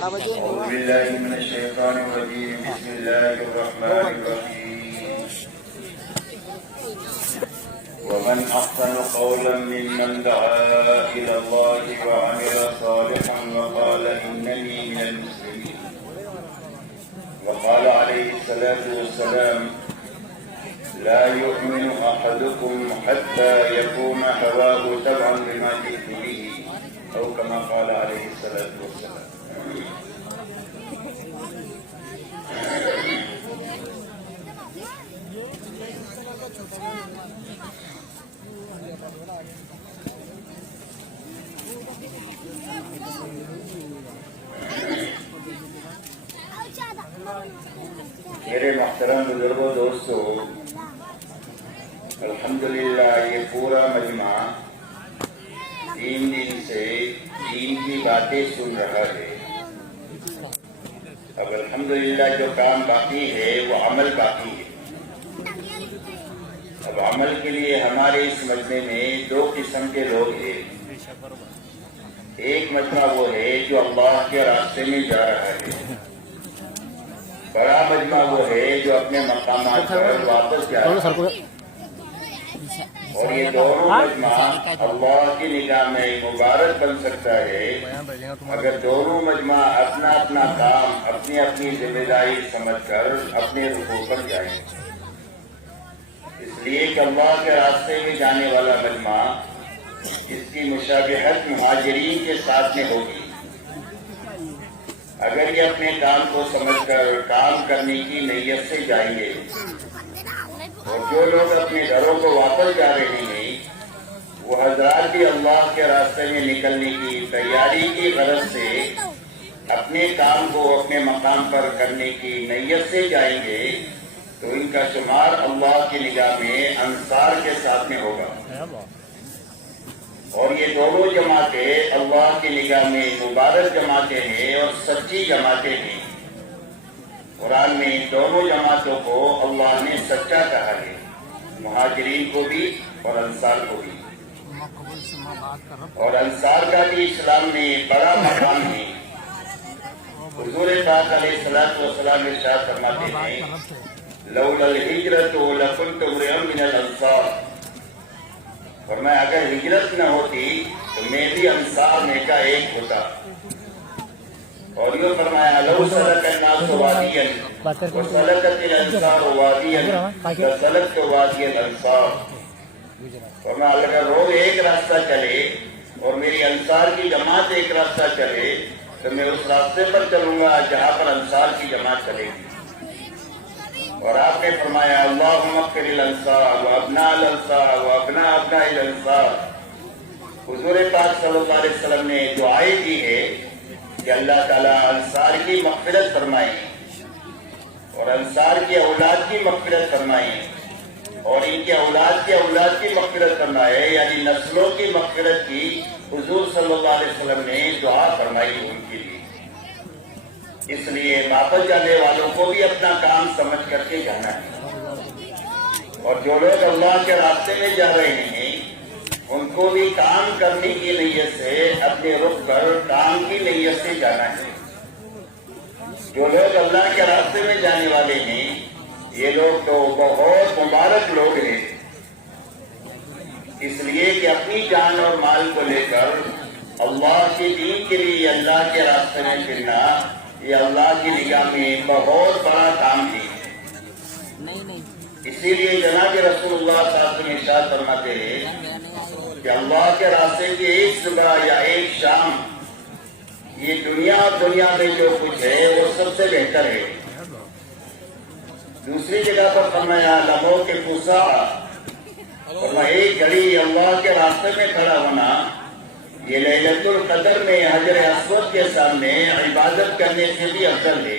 أعوذ بالله من الشيطان الرجيم بسم الله الرحمن الرحيم ومن أحسن قولا ممن دعا إلى الله وعمل صالحا وقال إنني من المسلمين وقال عليه الصلاة والسلام لا يؤمن أحدكم حتى يكون هواه تبعا لما جئت به أو كما قال عليه الصلاة والسلام. میرے محترم بزرگوں دوستوں، الحمدللہ یہ پورا مجمع 3 دن سے دین کی باتیں سن رہا ہے. اب الحمدللہ جو کام باقی ہے وہ عمل باقی ہے. اب عمل کے لیے ہمارے اس مجمع میں 2 قسم کے لوگ ہیں. ایک مجمع وہ ہے جو اللہ کے راستے میں جا رہا ہے. بڑا مجمع وہ ہے جو اپنے مقامات پر واپس جا رہا ہے. اور یہ دونوں مجمع اللہ کی نگاہ میں مبارک بن سکتا ہے اگر دونوں مجمع اپنا اپنا کام اپنی اپنی ذمہ داری سمجھ کر اپنے رخوں پر جائیں. اس لیے کہ اللہ کے راستے میں جانے والا مجمع اس کی مشابہت مہاجرین کے ساتھ میں ہوگی. اگر یہ اپنے کام کو سمجھ کر کام کرنے کی نیت سے جائیں گے اور جو لوگ اپنے گھروں کو واپس جا رہے ہیں وہ حضرات بھی اللہ کے راستے میں نکلنے کی تیاری کی غرض سے اپنے کام کو اپنے مقام پر کرنے کی نیت سے جائیں گے تو ان کا شمار اللہ کی نگاہ میں انصار کے ساتھ میں ہوگا. اور یہ دونوں جماعتیں اللہ کی نگاہ میں مبارک جماعتیں ہیں اور سچی جماعتیں ہیں. قرآن میں دونوں جماعتوں کو اللہ نے سچا کہا ہے، مہاجرین کو بھی اور انصار کو بھی. اور انصار کا بھی اسلام میں بڑا مقام ہے. حضور پاک علیہ الصلوۃ والسلام ارشاد فرماتے ہیں لولا الہجرۃ لکنت امرئا من الانصار. فرمایا اگر ہجرت نہ ہوتی تو میں بھی انصار میں کا ایک ہوتا. اور یہ فرمایا لو سلک الناس وادیا وسلکت الانصار وادیا فسلکت وادی الانصار. فرمایا اگر روز ایک راستہ چلے اور میری انصار کی جماعت ایک راستہ چلے تو میں اس راستے پر چلوں گا جہاں پر انصار کی جماعت چلے گی. اور آپ نے فرمایا اللہم اغفر الانصار وابناء الانصار وابناء ابناء الانصار. حضور پاک صلی اللہ علیہ وسلم نے دعائیں دی ہے کہ اللہ تعالیٰ انصار کی مغفرت فرمائیں اور انصار کی اولاد کی مغفرت فرمائیں اور ان کے اولاد کی مغفرت فرمائے، یعنی نسلوں کی مغفرت کی حضور صلی اللہ علیہ وسلم نے دعا فرمائی ان کے لیے. اس لیے واپس جانے والوں کو بھی اپنا کام سمجھ کر کے جانا ہے. اور جو لوگ اللہ کے راستے میں جا رہے ہیں ان کو بھی کام کرنے کی نیت سے اپنے رخ پر کام کی نیت سے جانا ہے. جو لوگ اللہ کے راستے میں جانے والے ہیں یہ لوگ تو بہت مبارک لوگ ہیں. اس لیے کہ اپنی جان اور مال کو لے کر اللہ کے دین کے لیے اللہ کے راستے میں پھرنا یہ اللہ کی نگاہ میں بہت بڑا کام ہے. اسی لیے جناب رسول اللہ صلی اللہ علیہ وسلم ارشاد فرماتے ہیں کہ اللہ کے راستے کی ایک صبح یا ایک شام یہ دنیا میں جو کچھ ہے وہ سب سے بہتر ہے. دوسری جگہ پر فرمایا لمحوں کے فسا اور ایک گھڑی اللہ کے راستے میں کھڑا ہونا یہ لیلۃ القدر میں حجر اسود کے سامنے عبادت کرنے سے بھی افضل ہے.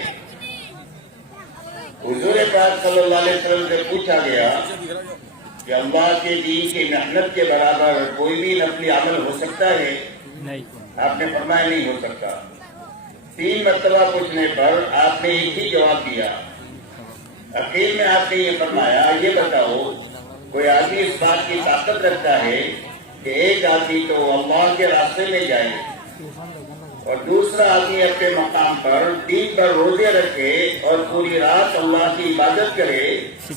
حضور پاک صلی اللہ علیہ وسلم سے پوچھا گیا کہ اللہ کے دین کی محنت کے برابر کوئی بھی نفلی عمل ہو سکتا ہے؟ آپ نے فرمایا نہیں ہو سکتا. 3 مرتبہ پوچھنے پر آپ نے ایک ہی جواب دیا. اخیر میں آپ نے یہ فرمایا یہ بتاؤ کوئی آدمی اس بات کی طاقت رکھتا ہے کہ ایک آدمی تو اللہ کے راستے میں جائے اور دوسرا آدمی اپنے مقام پر دن بھر روزے رکھے اور پوری رات اللہ کی عبادت کرے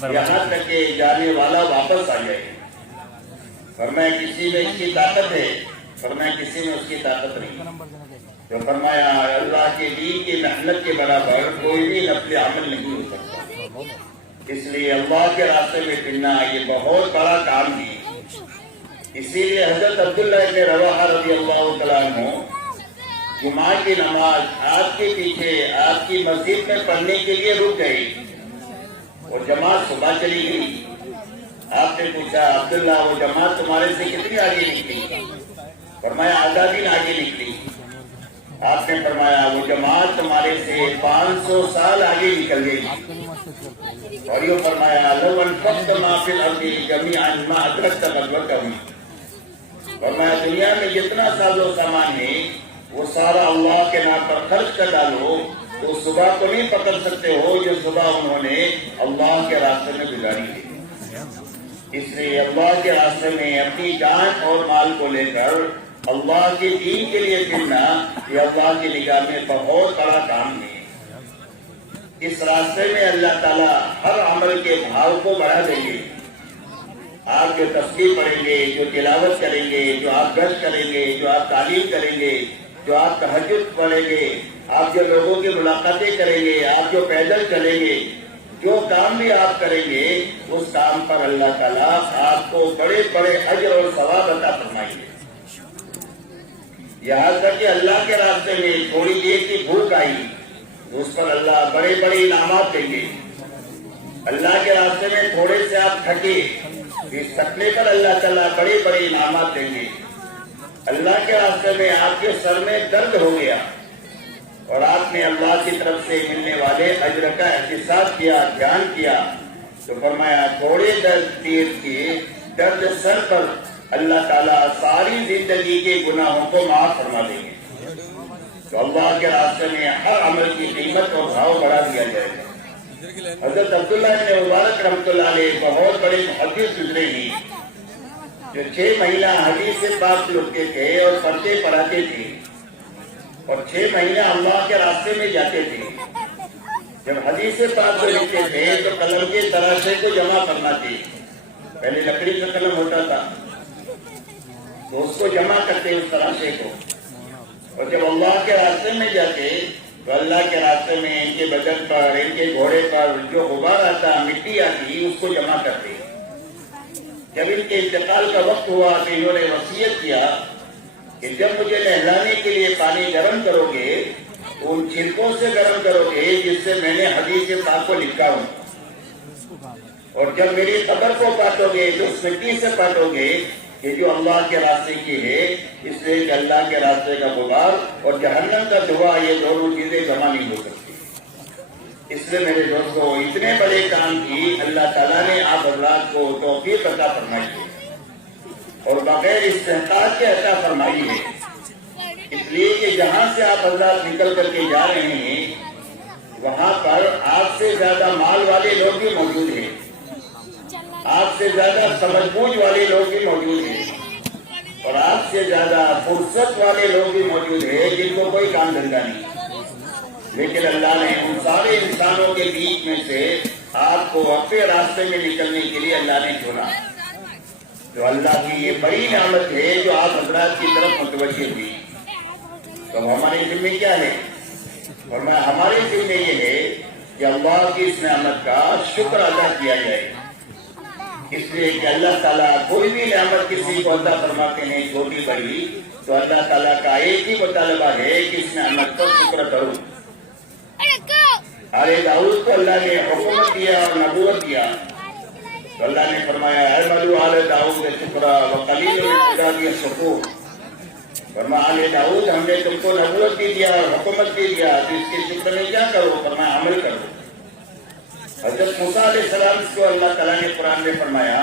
یہاں تک کہ جانے والا واپس آ جائے. فرمایا کسی میں اس کی طاقت ہے, فرمایا کسی میں اس کی طاقت نہیں. تو فرمایا اللہ کے دین کی محنت کے برابر کوئی بھی نفل عمل نہیں ہو سکتا. اس لیے اللہ کے راستے میں پھرنا یہ بہت بڑا کام ہے. اسی لیے حضرت عبداللہ ابن رواحہ رضی اللہ تعالیٰ عنہ جمعہ کی نماز آپ کے پیچھے آپ کی مسجد میں پڑھنے کے لیے رک گئی اور جماعت صبح چلی گئی. آپ نے پوچھا عبداللہ وہ جماعت تمہارے سے کتنی آگے نکلی؟ فرمایا آدھا دن آگے نکلی. آپ نے فرمایا وہ جماعت تمہارے سے 500 سال آگے نکل گئی. اور یہ فرمایا لو انفقت ما فی الارض جميعا ما ادرکت مدرکہ. فرمایا دنیا میں جتنا ساز و سامان ہے وہ سارا اللہ کے نام پر خرچ کر ڈالو تو صبح کو نہیں پکڑ سکتے ہو جو صبح انہوں نے اللہ کے راستے میں گزاری ہے. اس لیے اللہ کے راستے میں اپنی جان اور مال کو لے کر اللہ کے دین کے لیے پھرنا یہ اللہ کی نگاہ میں بہت بڑا کام ہے. اس راستے میں اللہ تعالیٰ ہر عمل کے بھاؤ کو بڑھا دیں گے. آپ جو تسبیح پڑھیں گے, جو تلاوت کریں گے, جو آپ گشت کریں گے, جو آپ تعلیم کریں گے, جو آپ تہجد پڑھیں گے, آپ جو لوگوں کی ملاقاتیں کریں گے, آپ جو پیدل چلیں گے, جو کام بھی آپ کریں گے اس کام پر اللہ تعالیٰ آپ کو بڑے بڑے اجر اور ثواب عطا فرمائیں گے. یہاں تک کہ اللہ کے راستے میں تھوڑی دیر کی بھوک آئی اس پر اللہ بڑے بڑے انعامات دیں گے. اللہ کے راستے میں تھوڑے سے آپ تھکے اس تھکنے پر اللہ تعالیٰ بڑے بڑے انعامات دیں گے. اللہ کے راستے میں آپ کے سر میں درد ہو گیا اور آپ نے اللہ کی طرف سے ملنے والے اجر کا احتساب کیا, دھیان کیا تو فرمایا تھوڑے درد سر پر اللہ تعالیٰ ساری زندگی کے گناہوں کو معاف فرما دیں گے. تو اللہ کے راستے میں ہر عمل کی قیمت اور بھاؤ بڑھا دیا جائے گا. حضرت عبداللہ ابن مبارک رحمۃ اللہ علیہ بہت بڑے محدث گزرے ہی جو 6 مہینہ حدیث پاک لکھتے تھے اور پڑھتے پڑھاتے تھے اور 6 مہینہ اللہ کے راستے میں جاتے تھے. جب حدیث پاک کو لکھتے تھے تو قلم کے تراشے کو جمع کرنا تھے. پہلے لکڑی کا قلم ہوتا تھا تو اس کو جمع کرتے اس تراشے کو, اور جب اللہ کے راستے میں جاتے تو اللہ کے راستے میں ان کے بدن پر, ان کے گھوڑے پر جو غبار آتا, مٹی آتی, اس کو جمع کرتے. جب ان کے انتقال کا وقت ہوا تو انہوں نے وصیت کیا کہ جب مجھے نہلانے کے لیے پانی گرم کرو گے تو ان چھلکوں سے گرم کرو گے جس سے میں نے حدیث پاک کو لکھا ہوں, اور جب میری قبر کو کاٹو گے تو اس مٹی سے کاٹو گے کہ جو اللہ کے راستے کی ہے, اس لیے کہ اللہ کے راستے کا غبار اور جہنم کا دھواں یہ دونوں چیزیں جمع نہیں ہو سکتی. اس لیے میرے دوستوں اتنے بڑے کام کی اللہ تعالیٰ نے آپ حضرات کو توفیق عطا فرمائی ہے اور بغیر استحقاق کے عطا فرمائی ہے. اس لیے کہ جہاں سے آپ حضرات نکل کر کے جا رہے ہیں وہاں پر آپ سے زیادہ مال والے لوگ بھی موجود ہیں, آپ سے زیادہ سمجھ بوجھ والے لوگ بھی موجود ہیں اور آپ سے زیادہ فرصت والے لوگ بھی موجود ہیں جن کو کوئی کام دھندا نہیں. لیکن اللہ نے ان سارے انسانوں کے بیچ میں سے آپ کو اپنے راستے میں نکلنے کے لیے اللہ نے چنا. تو اللہ کی یہ بڑی نعمت ہے جو آپ حضرات کی طرف متوجہ ہوئی. تو ہمارے ذمہ کیا ہے؟ اور ہمارے ذمہ یہ ہے کہ اللہ کی اس نعمت کا شکر ادا کیا جائے. اس لیے کہ اللہ تعالیٰ کوئی بھی نعمت کسی کو عطا فرماتے ہیں چھوٹی بڑی تو اللہ تعالیٰ کا ایک ہی مطالبہ ہے کہ اس نعمت پر شکر کرو. آل داؤد کو اللہ نے حکومت دیا اور نبوت دیا تو اللہ نے فرمایا اعملوا آل داؤد شکرا وقلیل من عبادی الشکور. فرمایا آل داؤد ہم نے تم کو نبوت بھی دیا اور حکومت بھی دیا تو اس کے شکر میں کیا کرو؟ فرمایا عمل کرو. حضرت موسیٰ علیہ السلام کو اللہ تعالیٰ نے قرآن میں فرمایا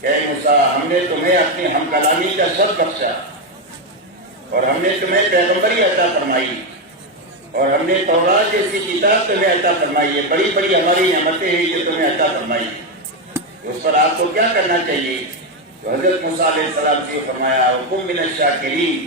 کہ اے موسیٰ ہم نے تمہیں اپنی ہم کلامی کا شرف بخشا اور ہم نے تمہیں پیغمبری عطا فرمائی اور ہم نے تورات جیسی کتاب تمہیں عطا فرمائی ہے. بڑی بڑی ہماری نعمتیں ہیں جو تمہیں عطا فرمائی. اس پر آپ کو کیا کرنا چاہیے؟ تو حضرت موسیٰ علیہ السلام سے فرمایا حکم من الشاکرین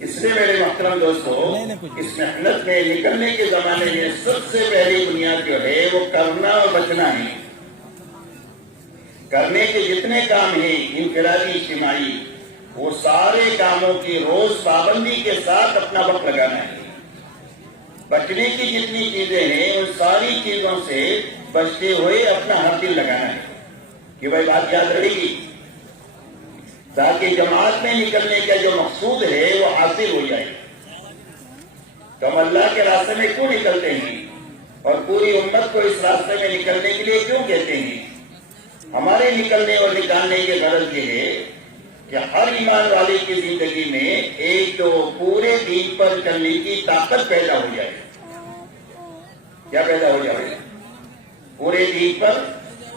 اس لیے میرے محترم دوستو، اس محنت میں نکلنے کے زمانے میں سب سے پہلی بنیاد جو ہے وہ کرنا اور بچنا ہے۔ کرنے کے جتنے کام ہیں انفرادی اجتماعی، وہ سارے کاموں کی روز پابندی کے ساتھ اپنا وقت لگانا ہے۔ بچنے کی جتنی چیزیں ہیں ان ساری چیزوں سے بچتے ہوئے اپنا ہر دل لگانا ہے کہ بھائی بات یاد رہے گی، تاکہ جماعت میں نکلنے کا جو مقصود ہے وہ حاصل ہو جائے۔ تو ہم اللہ کے راستے میں کیوں نکلتے ہیں اور پوری امت کو اس راستے میں نکلنے کے لیے کیوں کہتے ہیں؟ ہمارے نکلنے اور نکالنے کے غرض یہ ہے کہ ہر ایمان والے کی زندگی میں ایک تو پورے دین پر چلنے کی طاقت پیدا ہو جائے۔ کیا پیدا ہو جائے؟ پورے دین پر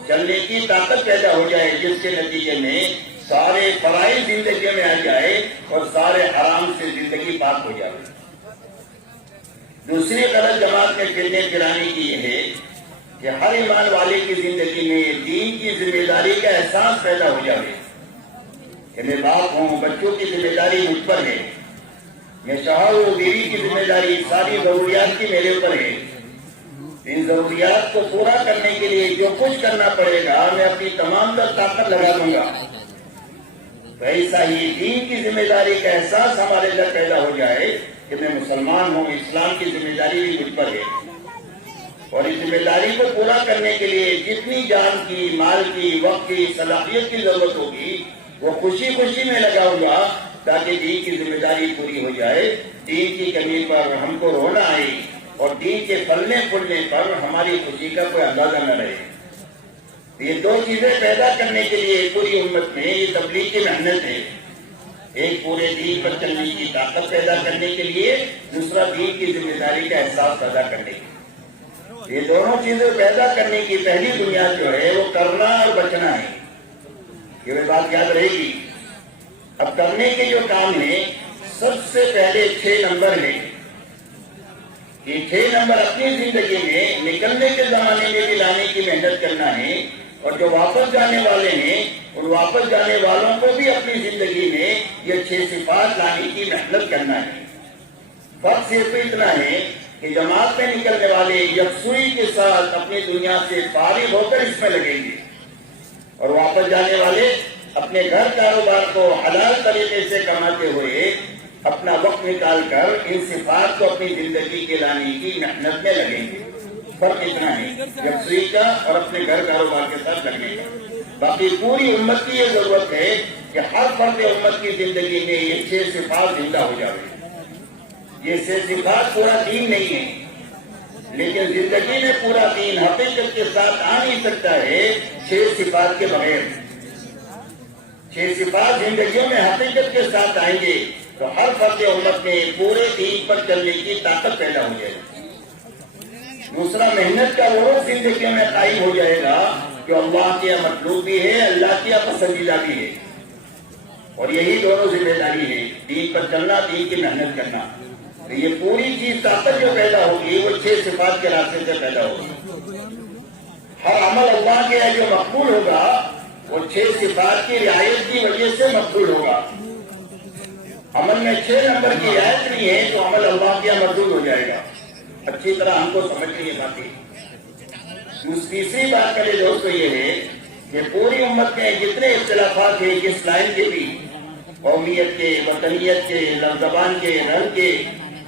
چلنے کی طاقت پیدا ہو جائے، جس کے نتیجے میں سارے فرائض زندگی میں آ جائے اور سارے حرام سے زندگی پاک ہو جائے۔ دوسری غرض جماعت میں پھرنے پھرانے کی یہ ہے کہ ہر ایمان والے کی زندگی میں دین کی ذمہ داری کا احساس پیدا ہو جائے کہ میں باپ ہوں، بچوں کی ذمہ داری مجھ پر ہے، میں شوہر ہوں، بیوی کی ذمہ داری، ساری ضروریات کی میرے اوپر ہے۔ ان ضروریات کو پورا کرنے کے لیے جو کچھ کرنا پڑے گا میں اپنی تمام تر طاقت لگا دوں گا۔ تو ایسا ہی دین کی ذمہ داری کا احساس ہمارے اندر پیدا ہو جائے کہ میں مسلمان ہوں، اسلام کی ذمہ داری بھی مجھ پر ہے، اور اس ذمہ داری کو پورا کرنے کے لیے جتنی جان کی، مال کی، وقت کی، صلاحیت کی ضرورت ہوگی وہ خوشی خوشی میں لگاؤں گا، تاکہ دین کی ذمہ داری پوری ہو جائے، دین کی کمی پر ہم کو رونا آئے اور دین کے پھلنے پھولنے پر ہماری خوشی کا کوئی اندازہ نہ رہے۔ یہ دو چیزیں پیدا کرنے کے لیے پوری امت میں یہ تبلیغ کی محنت ہے، ایک پورے دین پر چلنے کی طاقت پیدا کرنے کے لیے، دوسرا دین کی ذمہ داری کا احساس پیدا کرنے کے لیے۔ یہ دونوں چیزیں پیدا کرنے کی پہلی بنیاد جو ہے وہ کرنا اور بچنا ہے۔ یہ بات یاد رہے گی۔ اب کرنے کے جو کام ہیں سب سے پہلے 6 نمبر ہیں۔ یہ 6 نمبر اپنی زندگی میں نکلنے کے زمانے میں بھی لانے کی محنت کرنا ہے، اور جو واپس جانے والے ہیں ان واپس جانے والوں کو بھی اپنی زندگی میں یہ 6 صفات لانے کی محنت کرنا ہے۔ فرق صرف اتنا ہے کہ جماعت میں نکلنے والے یکسوئی کے ساتھ اپنی دنیا سے فارغ ہو کر اس میں لگیں گے، اور واپس جانے والے اپنے گھر کاروبار کو حلال طریقے سے کماتے ہوئے اپنا وقت نکال کر ان صفات کو اپنی زندگی کے لانے کی محنت میں لگیں گے۔ فرق اتنا ہے یکسوئی کا اور اپنے گھر کاروبار کے ساتھ لگنے کا۔ باقی پوری امت کی یہ ضرورت ہے کہ ہر فرد امت کی زندگی میں یہ 6 صفات زندہ ہو جائے۔ یہ 6 صفات پورا دین نہیں ہے، لیکن زندگی میں پورا دین حقیقت کے ساتھ آ نہیں سکتا ہے 6 صفات کے بغیر۔ 6 صفات زندگیوں میں حقیقت کے ساتھ آئیں گے تو ہر فرد امت میں پورے دین پر چلنے کی طاقت پیدا ہو جائے گی۔ دوسرا، محنت کا وہ زندگی میں قائم ہو جائے گا جو اللہ کی مطلوب بھی ہے، اللہ کی پسندیدہ بھی ہے، اور یہی دونوں ذمہ داری ہے، دین پر چلنا، دین کی محنت کرنا۔ تو یہ پوری چیز طاقت جو پیدا ہوگی وہ 6 صفات کے راستے سے پیدا ہوگی۔ ہر عمل اللہ کے جو مقبول ہوگا وہ 6 صفات کی رعایت کی وجہ سے مقبول ہوگا۔ عمل میں 6 نمبر کی رعایت نہیں ہے تو عمل اللہ کے مردود ہو جائے گا۔ اچھی طرح ہم کو سمجھنے یہ باتیں۔ تیسری بات میرے دوستو یہ ہے کہ پوری امت میں جتنے اختلافات ہیں کس لائن کے بھی، قومیت کے، وطنیت کے، زبان کے، رنگ کے،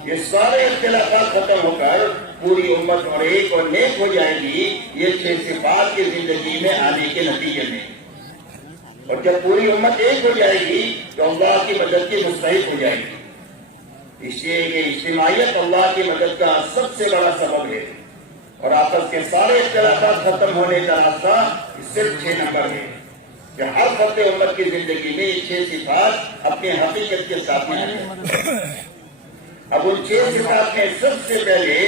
یہ سارے اختلافات ختم ہو کر پوری امت اور ایک اور نیک ہو جائے گی، یہ 6 صفات کی زندگی میں آنے کے نتیجے میں۔ اور جب پوری امت ایک ہو جائے گی تو اللہ کی مدد کی مستحق ہو جائے گی۔ اس لیے کہ اجتماعیت اللہ کی مدد کا سب سے بڑا سبب ہے، اور آپس کے سارے اختلافات ختم ہونے کا راستہ صرف 6 نمبر ہے کہ ہر فرد امت کی زندگی میں یہ 6 صفات اپنے حقیقت کے ساتھ میں ہیں۔ اب ان 6 صفات میں سب سے پہلے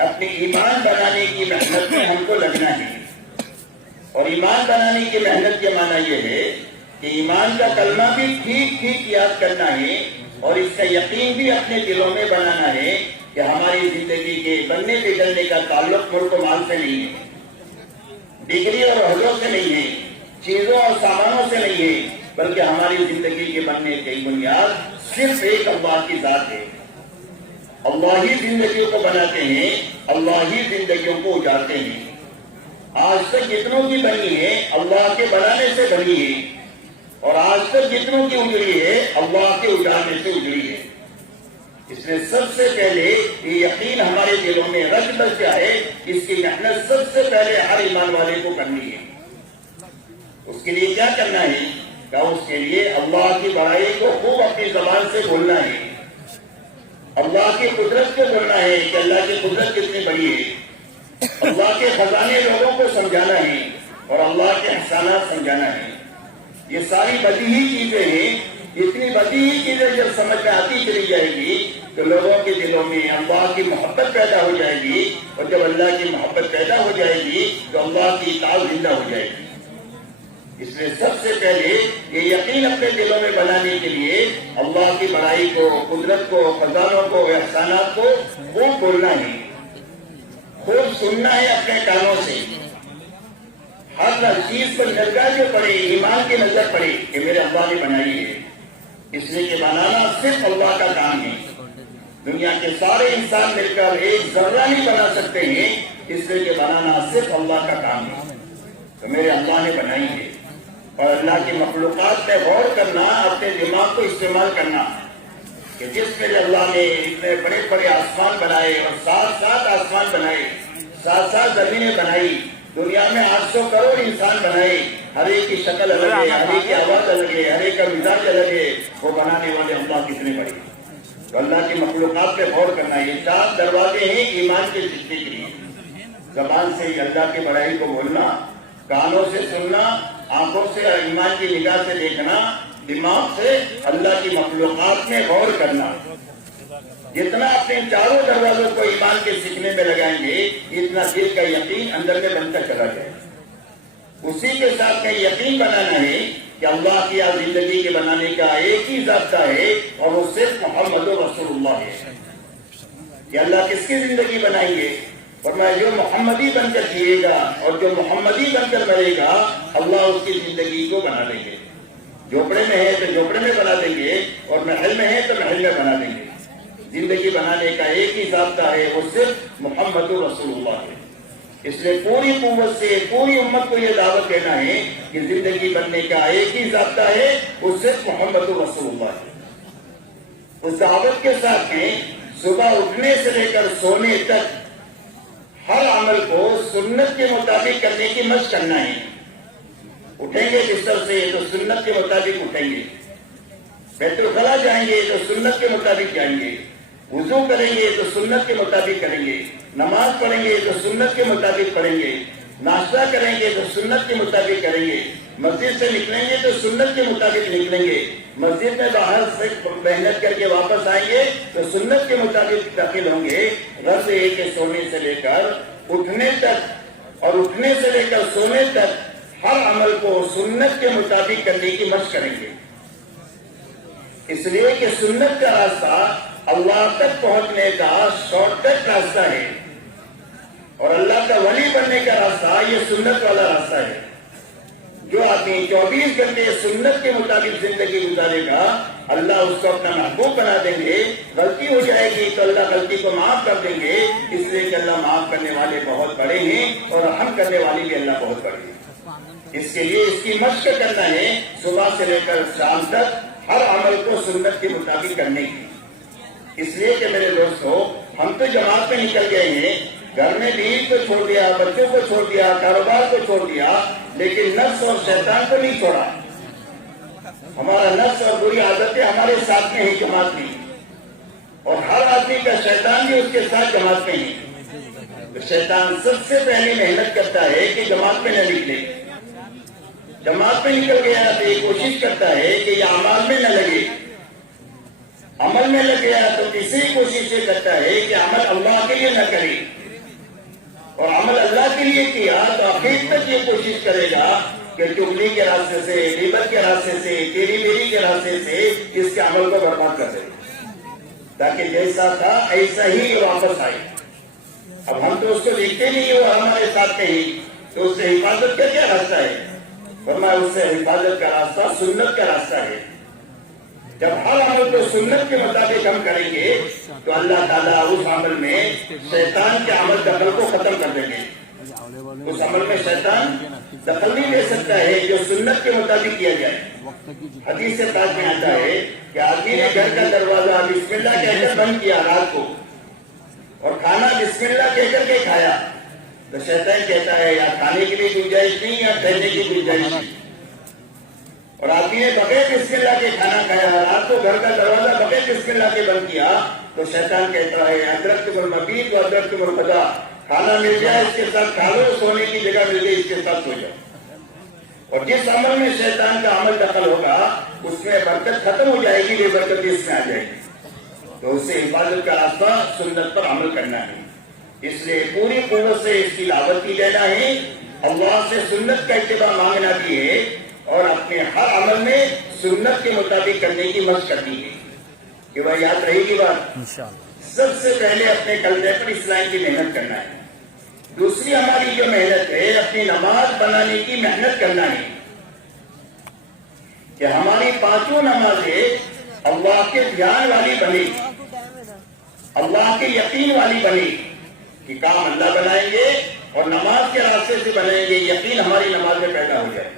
اپنی ایمان بنانے کی محنت میں ہم کو لگنا ہے، اور ایمان بنانے کی محنت کے معنی یہ ہے کہ ایمان کا کلمہ بھی ٹھیک ٹھیک یاد کرنا ہے، اور اس کا یقین بھی اپنے دلوں میں بنانا ہے کہ ہماری زندگی کے بننے بگڑنے کا تعلق ملک و مال سے نہیں ہے، ڈگری اور عہدوں سے نہیں ہے، چیزوں اور سامانوں سے نہیں ہے، بلکہ ہماری زندگی کے بننے کی بنیاد صرف ایک اللہ کی ذات ہے. اللہ ہی زندگیوں کو بناتے ہیں، اللہ ہی زندگیوں کو اجارتے ہیں. آج تک جتنوں کی بنی ہے اللہ کے بنانے سے بنی ہے، اور آج تک جتنوں کی اجڑی ہے اللہ کے اجارنے سے اجڑی ہے. اس لیے سب سے پہلے یہ یقین ہمارے دلوں میں رچ بس جائے، اس کی محنت سب سے پہلے ہر ایمان والے کو کرنی ہے. اس کے لیے کیا کرنا ہے؟ کہ اس کے لیے اللہ کی بڑائی کو خوب اپنی زبان سے بولنا ہے، اللہ کی قدرت کو بولنا ہے کہ اللہ کی قدرت کتنی بڑی ہے، اللہ کے خزانے لوگوں کو سمجھانا ہے اور اللہ کے احسانات سمجھانا ہے. یہ ساری بدیہی چیزیں ہیں. اتنی بدیہی چیزیں جب سمجھ میں آتی چلی جائے گی تو لوگوں کے دلوں میں اللہ کی محبت پیدا ہو جائے گی، اور جب اللہ کی محبت پیدا ہو جائے گی تو اللہ کی اطاعت زندہ ہو جائے گی. اس لیے سب سے پہلے یہ یقین اپنے دلوں میں بنانے کے لیے اللہ کی بڑائی کو، قدرت کو، خزانوں کو، احسانات کو خوب بولنا ہے، خوب سننا ہے اپنے کانوں سے. ہر چیز پر نگاہ جو پڑے، ایمان کی نظر پڑے کہ میرے اللہ نے بنائی ہے. اس لیے کہ بنانا صرف اللہ کا کام ہے. دنیا کے سارے انسان مل کر ایک ذرہ نہیں بنا سکتے ہیں، اس لیے کہ بنانا صرف اللہ کا کام ہے. تو میرے اللہ نے بنائی ہے. اور اللہ کی مخلوقات میں غور کرنا، اپنے دماغ کو استعمال کرنا کہ جس میں اللہ نے اتنے بڑے بڑے آسمان بنائے اور ساتھ ساتھ آسمان بنائے، ساتھ ساتھ زمینیں بنائی، دنیا میں 800 کروڑ انسان بنائے، ہر ایک کی شکل الگ ہے، ہر ایک کی آواز الگ ہے، ہر ایک کا مزاج الگ ہے. وہ بنانے والے اللہ کتنے بڑے. تو اللہ کی مخلوقات پہ غور کرنا. یہ 4 دروازے ہیں ایمان کے سیکھنے کے لیے. زبان سے اللہ کی بڑائی کو بولنا، کانوں سے سننا، آنکھوں سے ایمان کی نگاہ سے دیکھنا، دماغ سے اللہ کی مخلوقات میں غور کرنا. جتنا اپنے چاروں دروازوں کو ایمان کے سیکھنے میں لگائیں گے، اتنا دل کا یقین اندر میں بنتا چلا جائے. اسی کے ساتھ میں یقین بنانا ہے کہ اللہ کی زندگی کے بنانے کا ایک ہی ضابطہ ہے، اور وہ صرف محمد رسول اللہ ہے. کہ اللہ کس کی زندگی بنائیں گے؟ اور میں جو محمدی بن کر جیے گا اور جو محمدی بن کر مرے گا، اللہ اس کی زندگی کو بنا دیں گے. جھوپڑے میں ہے تو جھوپڑے میں بنا دیں گے، اور محل میں ہے تو محل میں بنا دیں گے. زندگی بنانے کا ایک ہی ضابطہ ہے، وہ صرف محمد رسول اللہ ہے. اس لیے پوری قوت سے پوری امت کو یہ دعوت دینا ہے کہ زندگی بننے کا ایک ہی ضابطہ ہے، وہ صرف محمد رسول اللہ ہے. اس دعوت کے ساتھ میں صبح اٹھنے سے لے کر سونے تک ہر عمل کو سنت کے مطابق کرنے کی مشق کرنا ہے. اٹھیں گے بستر سے تو سنت کے مطابق اٹھیں گے، بیت الخلا جائیں گے تو سنت کے مطابق جائیں گے، وضو کریں گے تو سنت کے مطابق کریں گے، نماز پڑھیں گے تو سنت کے مطابق پڑھیں گے، ناشتہ کریں گے تو سنت کے مطابق کریں گے، مسجد سے نکلیں گے تو سنت کے مطابق نکلیں گے، مسجد میں باہر سے محنت کر کے واپس آئیں گے تو سنت کے مطابق داخل ہوں گے. گھر سے ایک سونے سے لے کر اٹھنے تک اور اٹھنے سے لے کر سونے تک ہر عمل کو سنت کے مطابق کرنے کی مشق کریں گے. اس لیے کہ سنت کا راستہ اللہ تک پہنچنے کا شارٹ کٹ راستہ ہے، اور اللہ کا ولی بننے کا راستہ یہ سنت والا راستہ ہے. جو آدمی 24 گھنٹے سنت کے مطابق زندگی گزارے گا، اللہ اس کو اپنا محبوب بنا دیں گے. غلطی ہو جائے گی تو اللہ غلطی کو معاف کر دیں گے، اس لیے کہ اللہ معاف کرنے والے بہت بڑے ہیں اور رحم کرنے والی بھی اللہ بہت بڑے ہیں. اس کے لیے اس کی مشق کرنا ہے صبح سے لے کر شام تک ہر عمل کو سنت کے مطابق کرنے کی. اس لیے کہ میرے دوستو، ہم تو جماعت میں نکل گئے ہیں، گھر میں بیوی کو چھوڑ دیا، بچوں کو چھوڑ دیا، کاروبار کو چھوڑ دیا، لیکن نفس اور شیطان کو نہیں چھوڑا. ہمارا نفس اور بری عادتیں ہمارے ساتھ میں ہی جماعت میں، اور ہر آدمی کا شیطان بھی اس کے ساتھ جماعت میں ہی. تو شیطان سب سے پہلے محنت کرتا ہے کہ جماعت میں نہ نکلے. جماعت میں نکل گیا تو یہ کوشش کرتا ہے کہ یہ اعمال میں نہ لگے. عمل میں لگ گیا تو تیسری کوشش یہ کرتا ہے کہ عمل اللہ کے لیے نہ کرے، اور عمل اللہ کے لیے کیا تو آخر تک یہ کوشش کرے گا کہ چغلی کے راستے سے، غیبت کے راستے سے، تیری میری کے راستے سے اس کے عمل کو برباد کر دے، تاکہ جیسا تھا ایسا ہی واپس آئے. اب ہم تو اس کو دیکھتے نہیں، وہ ہمارے ساتھ میں ہی، تو اس سے حفاظت کا کیا راستہ ہے؟ فرمایا اس سے حفاظت کا راستہ سنت کا راستہ ہے. جب ہر عمل کو سنت کے مطابق ہم کریں گے تو اللہ تعالیٰ اس عمل میں شیطان کے عمل دخل کو ختم کر دیں گے. اس عمل میں شیطان دخل نہیں دے سکتا ہے جو سنت کے مطابق کیا جائے. حدیث پاک میں آتا ہے کہ آدمی نے گھر کا دروازہ بسم اللہ کہہ کر بند کیا رات کو اور کھانا بسم اللہ کہہ کر کے کھایا تو شیطان کہتا ہے یا کھانے کی بھی گنجائش نہیں یا ٹھہرنے کی گنجائش نہیں. اور آدمی نے بغیر بسم اللہ کے کھانا کھایا رات کو گھر کا دروازہ بغیر بسم اللہ کے بند کیا تو شیطان کہتا ہے ادرکتم المبیت و ادرکتم الغداء، کھانا مل جائے اس کے ساتھ کھا لو، سونے کی جگہ مل گئی اس کے ساتھ سو جاؤ. اور جس عمل میں شیطان کا عمل دخل ہوگا اس میں برکت ختم ہو جائے گی، بے برکتی اس میں آ جائے گی. تو اس سے حفاظت کا راستہ سنت پر عمل کرنا ہے. اس لیے پوری قوت سے اس کی دعوت کی لینا ہے، اللہ سے سنت کا اتباع مانگنا بھی ہے اور اپنے ہر عمل میں سنت کے مطابق کرنے کی مشق کرنی ہے. کہ بھائی یاد رہے گی بات، سب سے پہلے اپنے کلمے پر اسلام کی محنت کرنا ہے. دوسری ہماری جو محنت ہے اپنی نماز بنانے کی محنت کرنا ہے کہ ہماری پانچوں نمازیں اللہ کے دھیان والی بنے، اللہ کے یقین والی بنے کہ کام اللہ بنائیں گے اور نماز کے راستے سے بنائیں گے، یقین ہماری نماز میں پیدا ہو جائے.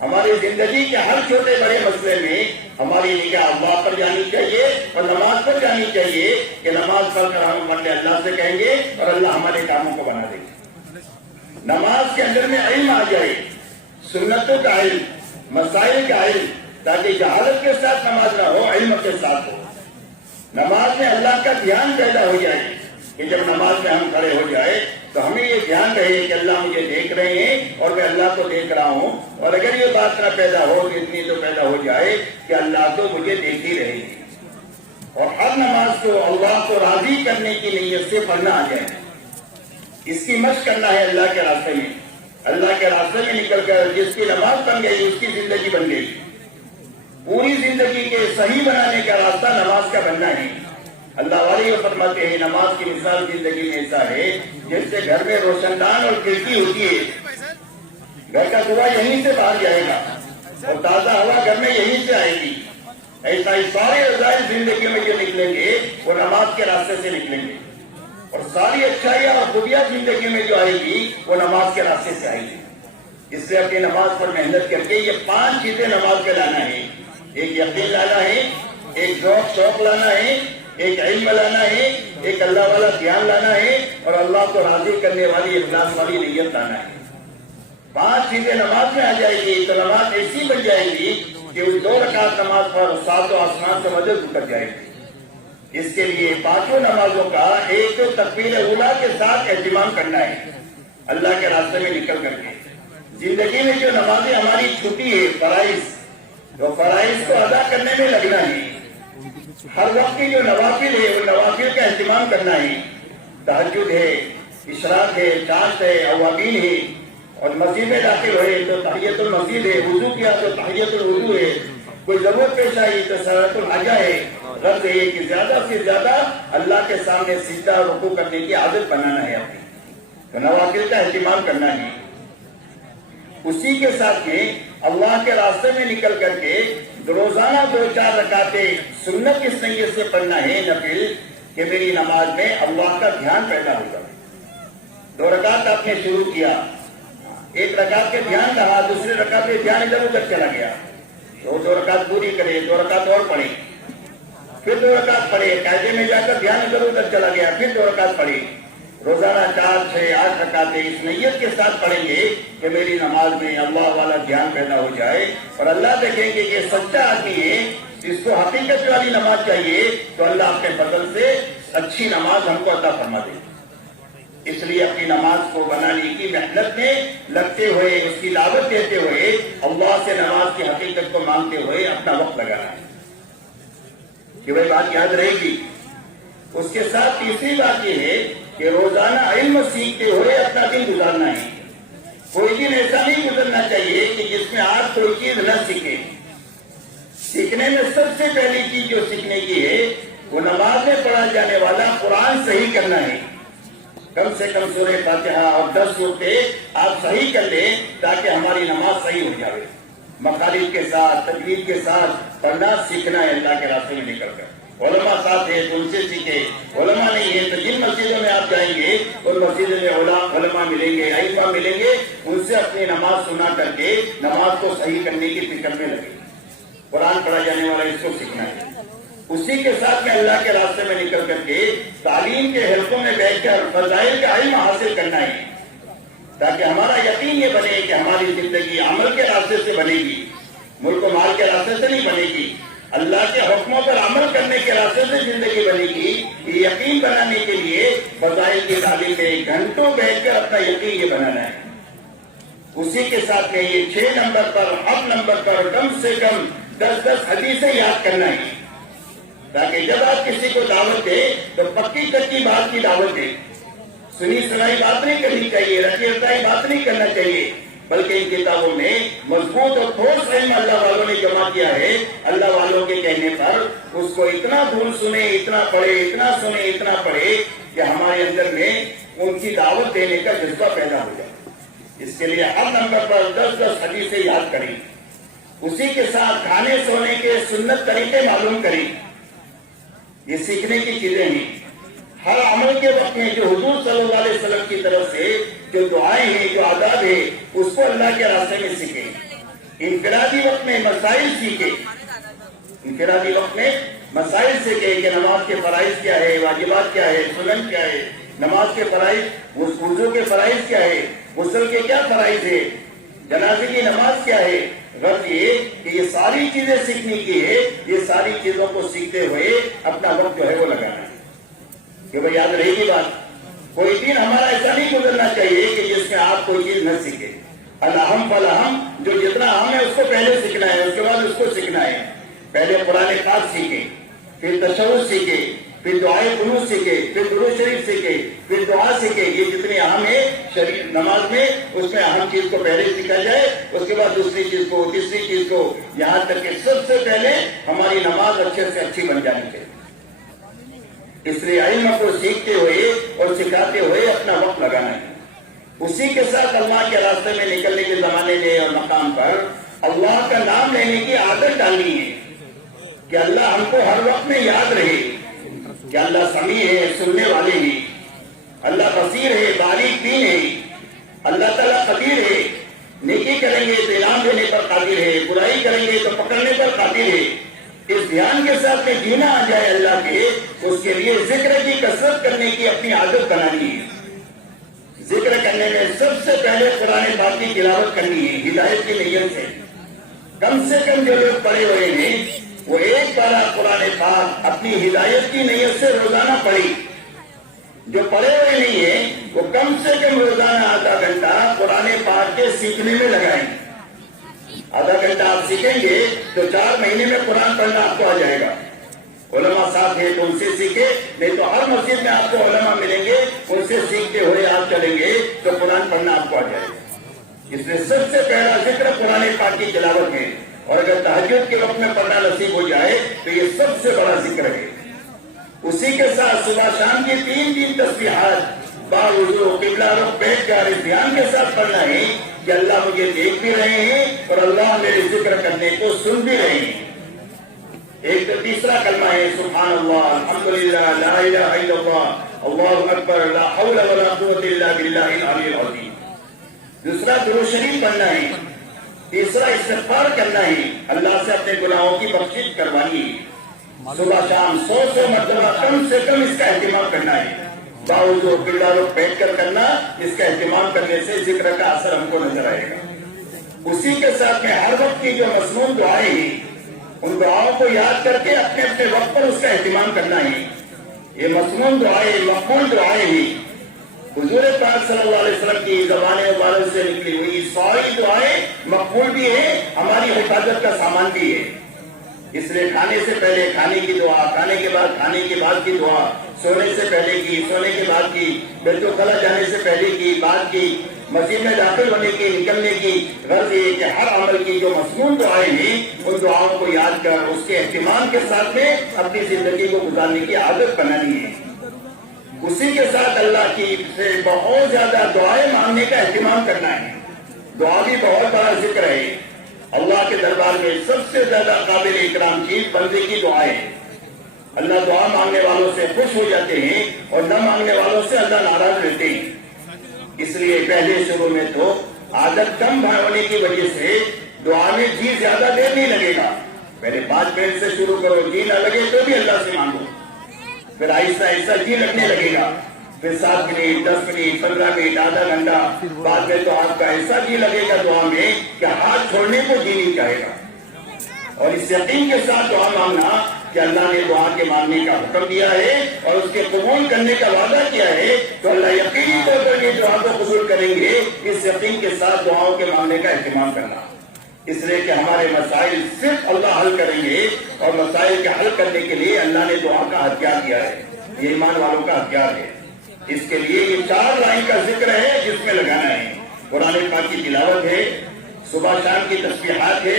ہماری زندگی کے ہر چھوٹے بڑے مسئلے میں ہماری نگاہ اللہ پر جانی چاہیے اور نماز پر جانی چاہیے کہ نماز پڑھ کر ہم مرنے اللہ سے کہیں گے اور اللہ ہمارے کاموں کو بنا دے گے. نماز کے اندر میں علم آ جائے، سنتوں کا علم، مسائل کا علم، تاکہ جہالت کے ساتھ نماز نہ ہو، علم کے ساتھ ہو. نماز میں اللہ کا دھیان پیدا ہو جائے کہ جب نماز میں ہم کھڑے ہو جائے تو ہمیں یہ دھیان رہے کہ اللہ مجھے دیکھ رہے ہیں اور میں اللہ کو دیکھ رہا ہوں. اور اگر یہ بات نہ پیدا ہو تو اتنی تو پیدا ہو جائے کہ اللہ تو مجھے دیکھ ہی رہے گی. اور ہر نماز کو اللہ کو راضی کرنے کی نیت سے پڑھنا آ جائے. اس کی مشق کرنا ہے اللہ کے راستے میں. اللہ کے راستے میں نکل کر جس کی نماز بن گئی اس کی زندگی بن گئی. پوری زندگی کے صحیح بنانے کا راستہ نماز کا بننا ہے. اللہ والے یہ فرماتے ہیں نماز کی مثال زندگی میں ایسا ہے جیسے گھر میں روشن دان اور کھڑکی ہوتی ہے. گھر کا دھواں یہیں سے باہر جائے گا اور تازہ ہوا گھر میں یہیں سے آئے گی. ایسا ہی سارے رضائع زندگی میں جو نکلیں گے وہ نماز کے راستے سے نکلیں گے اور ساری اچھائیاں اور خوبیاں زندگی میں جو آئے گی وہ نماز کے راستے سے آئے گی. اس سے اپنی نماز پر محنت کر کے یہ 5 چیزیں نماز پہ لانا ہے. ایک یقین لانا ہے، ایک شوق لانا ہے، ایک علم لانا ہے، ایک اللہ والا دھیان لانا ہے اور اللہ کو راضی کرنے والی اخلاص والی نیت لانا ہے. 5 چیزیں نماز میں آ جائے گی تو نماز ایسی بن جائے گی کہ اس 2 رکعت نماز پر 7 آسمان سے مدد اتر جائے گی. اس کے لیے 5 نمازوں کا ایک تکبیر اولیٰ کے ساتھ اہتمام کرنا ہے اللہ کے راستے میں نکل کر کے. زندگی میں جو نمازیں ہماری چھٹی ہے فرائض، تو فرائض کو ادا کرنے میں لگنا ہے. ہر وقت کی جو نوافل ہے وہ نوافل کا اہتمام کرنا ہے. تہجد ہے، اشراق ہے، چاشت ہے، اوابین ہے اور مسجد میں داخل ہوئے تو تحیت المسجد ہے، وضو کیا تو تحیت الوضو ہے، کوئی ضرورت پیش آئی تو صلاۃ الحاجہ ہے. غرض یہ کہ زیادہ سے زیادہ اللہ کے سامنے سجدہ رکوع کرنے کی عادت بنانا ہے اپنی. تو نوافل کا اہتمام کرنا ہے. اسی کے ساتھ میں اللہ کے راستے میں نکل کر کے روزانہ 2-4 رکعتیں سنت کی نیت سے پڑھنا ہے نفل کہ میری نماز میں اللہ کا دھیان پیدا ہوگا. 2 رکعت آپ نے شروع کیا، 1 رکعت کے دھیان کہا، دوسرے رکعت پہ دھیان ادھر ادھر چلا گیا تو 2 رکعت پوری کرے، 2 رکعت اور پڑھے، پھر 2 رکعت پڑھے، قاعدے میں جا کر دھیان ادھر ادھر چلا گیا، پھر 2 رکعت پڑھے. روزانہ 4, 6, 8 رکعتیں اس نیت کے ساتھ پڑھیں گے کہ میری نماز میں اللہ والا دھیان پیدا ہو جائے اور اللہ دیکھیں گے کہ سچا آدمی ہے، اس کو حقیقت والی نماز چاہیے تو اللہ اپنے فضل سے اچھی نماز ہم کو عطا فرما دے. اس لیے اپنی نماز کو بنانے کی محنت میں لگتے ہوئے، اس کی دعوت دیتے ہوئے، اللہ سے نماز کی حقیقت کو مانگتے ہوئے اپنا وقت لگانا ہے کہ بھائی بات یاد رہے گی. اس کے ساتھ تیسری بات یہ ہے کہ روزانہ علم سیکھتے ہوئے اپنا دن گزارنا ہے. کوئی دن ایسا نہیں گزرنا چاہیے کہ جس میں آپ کوئی چیز نہ سیکھیں. سیکھنے میں سب سے پہلی چیز جو سیکھنے کی ہے وہ نماز میں پڑھا جانے والا قرآن صحیح کرنا ہے. کم سے کم سورہ فاتحہ اور 10 نقطے آپ صحیح کر لیں تاکہ ہماری نماز صحیح ہو جائے. مخارج کے ساتھ تجوید کے ساتھ پڑھنا سیکھنا ہے اللہ کے راستے میں نکل کر. علماء ساتھ ہیں تو ان سے سیکھے، علماء نہیں ہے تو جن مسجدوں میں آپ جائیں گے ان مسجدوں میں علماء ملیں گے، ائمہ ملیں گے، ان سے اپنی نماز سنا کر کے نماز کو صحیح کرنے کی فکر میں لگے. قرآن پڑھا جانے والا اس کو سیکھنا ہے. اسی کے ساتھ میں اللہ کے راستے میں نکل کر کے تعلیم کے حلقوں میں بیٹھ کر فضائل کا علم حاصل کرنا ہے تاکہ ہمارا یقین یہ بنے کہ ہماری زندگی عمل کے راستے سے بنے گی، ملک و مال کے راستے سے نہیں بنے گی، اللہ کے حکموں پر عمل کرنے کے راستے سے زندگی بنے گی. یہ یقین بنانے کے لیے فضائل کی تعلیم میں گھنٹوں بیٹھ کر اپنا یقین یہ بنانا ہے. اسی کے ساتھ میں یہ 6 نمبر پر 8 نمبر پر کم سے کم 10 حدیثیں یاد کرنا ہے تاکہ جب آپ کسی کو دعوت دیں تو پکی کچی بات کی دعوت دیں. سنی سنائی بات نہیں کرنی چاہیے، رٹی رٹائی بات نہیں کرنا چاہیے، بلکہ ان کتابوں میں مضبوط اور ٹھوس علم اللہ والوں نے جمع کیا ہے. اللہ والوں کے کہنے پر اس کو اتنا دھول سنے، اتنا پڑھے، اتنا سنے، اتنا پڑھے کہ ہمارے اندر میں ان کی دعوت دینے کا جذبہ پیدا ہو جائے. اس کے لیے ہر نمبر پر 10 حدیثیں یاد کریں. اسی کے ساتھ کھانے سونے کے سنت طریقے معلوم کریں. یہ سیکھنے کی چیزیں ہیں. ہر عمل کے وقت میں جو حضور صلی اللہ علیہ وسلم کی طرف سے جو دعائیں ہیں، جو آداب ہے، اس کو اللہ کے راستے میں سیکھیں. انفرادی وقت میں مسائل سیکھیں. انفرادی وقت میں مسائل سیکھیں کہ نماز کے فرائض کیا ہے، واجبات کیا ہے، سنن کیا ہے، نماز کے فرائض، وضو کے فرائض کیا ہے، غسل کے کیا فرائض ہے، جنازے کی نماز کیا ہے. غرض یہ کہ یہ ساری چیزیں سیکھنے کی ہے. یہ ساری چیزوں کو سیکھتے ہوئے اپنا وقت جو ہے وہ لگانا ہے کہ بھائی یاد رہے گی بات. کوئی دن ہمارا ایسا نہیں گزرنا چاہیے کہ جس میں آپ کوئی چیز نہ سیکھے. الہم فالہم، جو جتنا اہم ہے اس کو پہلے سیکھنا ہے، اس کے بعد اس کو سیکھنا ہے. پہلے قرآن پاک سیکھیں، پھر تشہد سیکھیں، پھر دعائے قنوت سیکھے، پھر درود شریف سیکھے، پھر دعا سیکھے. یہ جتنی اہم ہے شریف نماز میں، اس میں اہم چیز کو پہلے سیکھا جائے، اس کے بعد دوسری چیز کو، تیسری چیز کو، یہاں تک کہ سب سے پہلے ہماری نماز اچھے سے اچھی بن جانی چاہیے. اس لیے علم کو سیکھتے ہوئے اور سکھاتے ہوئے اپنا وقت لگانا ہے. اسی کے ساتھ اللہ کے راستے میں نکلنے کے زمانے میں اور مقام پر اللہ کا نام لینے کی عادت ڈالنی ہے کہ اللہ ہم کو ہر وقت میں یاد رہے کہ اللہ سمیع ہے، سننے والے ہیں، اللہ بصیر ہے، باریک بین ہے، اللہ تعالیٰ قدیر ہے. نیکی کریں گے تو انعام دینے پر قادر ہے، برائی کریں گے تو پکڑنے پر قادر ہے. اس دھیان کے ساتھ میں جینا آ جائے اللہ کے، اس کے لیے ذکر کی کثرت کرنے کی اپنی عادت بنانی ہے. ذکر کرنے میں سب سے پہلے قرآن پاک کی تلاوت کرنی ہے ہدایت کی نیت سے. کم سے کم جو لوگ پڑھے ہوئے ہیں وہ ایک پارہ قرآن پاک اپنی ہدایت کی نیت سے روزانہ پڑھی. جو پڑھے ہوئے نہیں ہیں وہ کم سے کم روزانہ آدھا گھنٹہ قرآن پاک کے سیکھنے میں لگائیں. آدھا گھنٹہ آپ سیکھیں گے تو 4 مہینے میں قرآن پڑھنا آپ کو آ جائے گا. علماء صاحب ہیں تو ان سے سیکھے، نہیں تو ہر مسجد میں آپ کو علماء ملیں گے، ان سے سیکھتے ہوئے آپ چلیں گے تو قرآن پڑھنا آپ کو آ جائے گا. اس لیے سب سے پہلا ذکر قرآن پاک کی تلاوت ہے، اور اگر تہجد کے وقت میں پڑھنا نصیب ہو جائے تو یہ سب سے بڑا ذکر ہے. اسی کے ساتھ صبح شام کی 3 تسبیحات باوضو قبلہ رخ بیٹھ کر اس دھیان کے ساتھ پڑھنا ہے کہ اللہ مجھے دیکھ بھی رہے ہیں اور اللہ میرے ذکر کرنے کو سن بھی رہے ہیں. ایک تو تیسرا کلمہ ہے سبحان اللہ، الحمدللہ، لا الہ الا اللہ، اللہ اکبر، لا حول ولا قوت الا باللہ العلی العظیم. دوسرا درود شریف پڑھنا ہے. تیسرا استغفار کرنا ہے، اللہ سے اپنے گناہوں کی بخشش کروانی ہے. صبح شام 100 مرتبہ کم سے کم اس کا اہتمام کرنا ہے. باوضو قبلہ رخ بیٹھ کر کرنا، اس کا اہتمام کرنے سے ذکر کا اثر ہم کو نظر آئے گا. اسی کے ساتھ میں ہر وقت کی جو مصنون دعائیں ہیں ان دعاؤں کو یاد کر کے اپنے اپنے وقت پر اس کا اہتمام کرنا ہے. یہ مصنون دعائیں، مقبول دعائیں ہیں. حضور پاک صلی اللہ علیہ وسلم کی زبان مبارک سے نکلی ہوئی ساری دعائیں مقبول بھی ہیں، ہماری حفاظت کا سامان بھی ہے. اس لیے کھانے سے پہلے کھانے کی دعا، کھانے کے بعد کھانے کے بعد کی دعا، سونے سے پہلے کی، سونے کے بعد کی، بیت الخلا جانے سے پہلے کی، بعد کی، مسجد میں داخل ہونے کی، نکلنے کی. غرض یہ کہ ہر عمل کی جو مصنون دعائیں ہیں ان دعاؤں کو یاد کر اس کے اہتمام کے ساتھ میں اپنی زندگی کو گزارنے کی عادت بنانی ہے. اسی کے ساتھ اللہ کی سے بہت زیادہ دعائیں مانگنے کا اہتمام کرنا ہے. دعا بھی بہت بڑا ذکر ہے. اللہ کے دربار میں سب سے زیادہ قابل اکرام چیز بندے کی دعائیں. اللہ دعا مانگنے والوں سے خوش ہو جاتے ہیں اور نہ مانگنے والوں سے اللہ ناراض رہتے ہیں. اس لیے پہلے شروع میں تو عادت کم ہونے کی وجہ سے دعا میں جی زیادہ دیر نہیں لگے گا. پہلے 5 منٹ سے شروع کرو, جی نہ لگے تو بھی اللہ سے مانگو. پھر آہستہ آہستہ جی لگنے لگے گا. پھر 7 منٹ, 10 منٹ, 15 منٹ, آدھا گھنٹہ, بعد میں تو آپ کا ایسا جی لگے گا دعا میں کہ ہاتھ چھوڑنے کو جی نہیں چاہے گا. اور اس یقین کے ساتھ دعا مانگنا کہ اللہ نے دعا کے مانگنے کا حکم دیا ہے اور اس کے قبول کرنے کا وعدہ کیا ہے, تو اللہ یقینی طور پر یہ دعا کو قبول کریں گے. اس یقین کے ساتھ دعاؤں کے مانگنے کا اہتمام کرنا, اس لیے کہ ہمارے مسائل صرف اللہ حل کریں گے اور مسائل کے حل کرنے کے لیے اللہ نے دعا کا ہتھیار دیا ہے. یہ ایمان والوں کا ہتھیار ہے. اس کے لیے یہ 4 لائن کا ذکر ہے جس میں لگانا ہے. قرآن پاک کی تلاوت ہے, صبح شام کی تسبیحات ہے,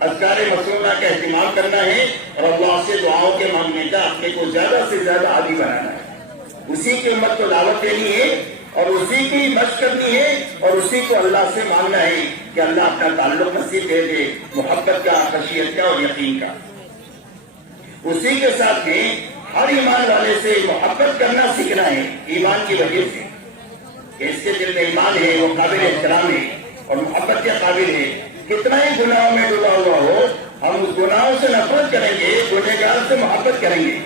اذکار مسنونہ کا اہتمام کرنا ہے اور اللہ سے دعاؤں کے مانگنے کا اپنے کو زیادہ سے زیادہ عادی بنانا ہے. اسی کی امت کو دعوت دینی ہے اور اسی کی مشق کرنی ہے اور اسی کو اللہ سے مانگنا ہے کہ اللہ اپنا تعلق نصیب دے دے, محبت کا, خشیت کا اور یقین کا. اسی کے ساتھ میں ہر ایمان والے سے محبت کرنا سیکھنا ہے ایمان کی وجہ سے. اس کے دل میں ایمان ہے, وہ قابل احترام ہے اور محبت کے قابل ہے. کتنا ہی گناہوں میں ڈوبا ہوا ہو, ہم اس گناہوں سے نفرت کریں گے, گنہگار سے محبت کریں گے.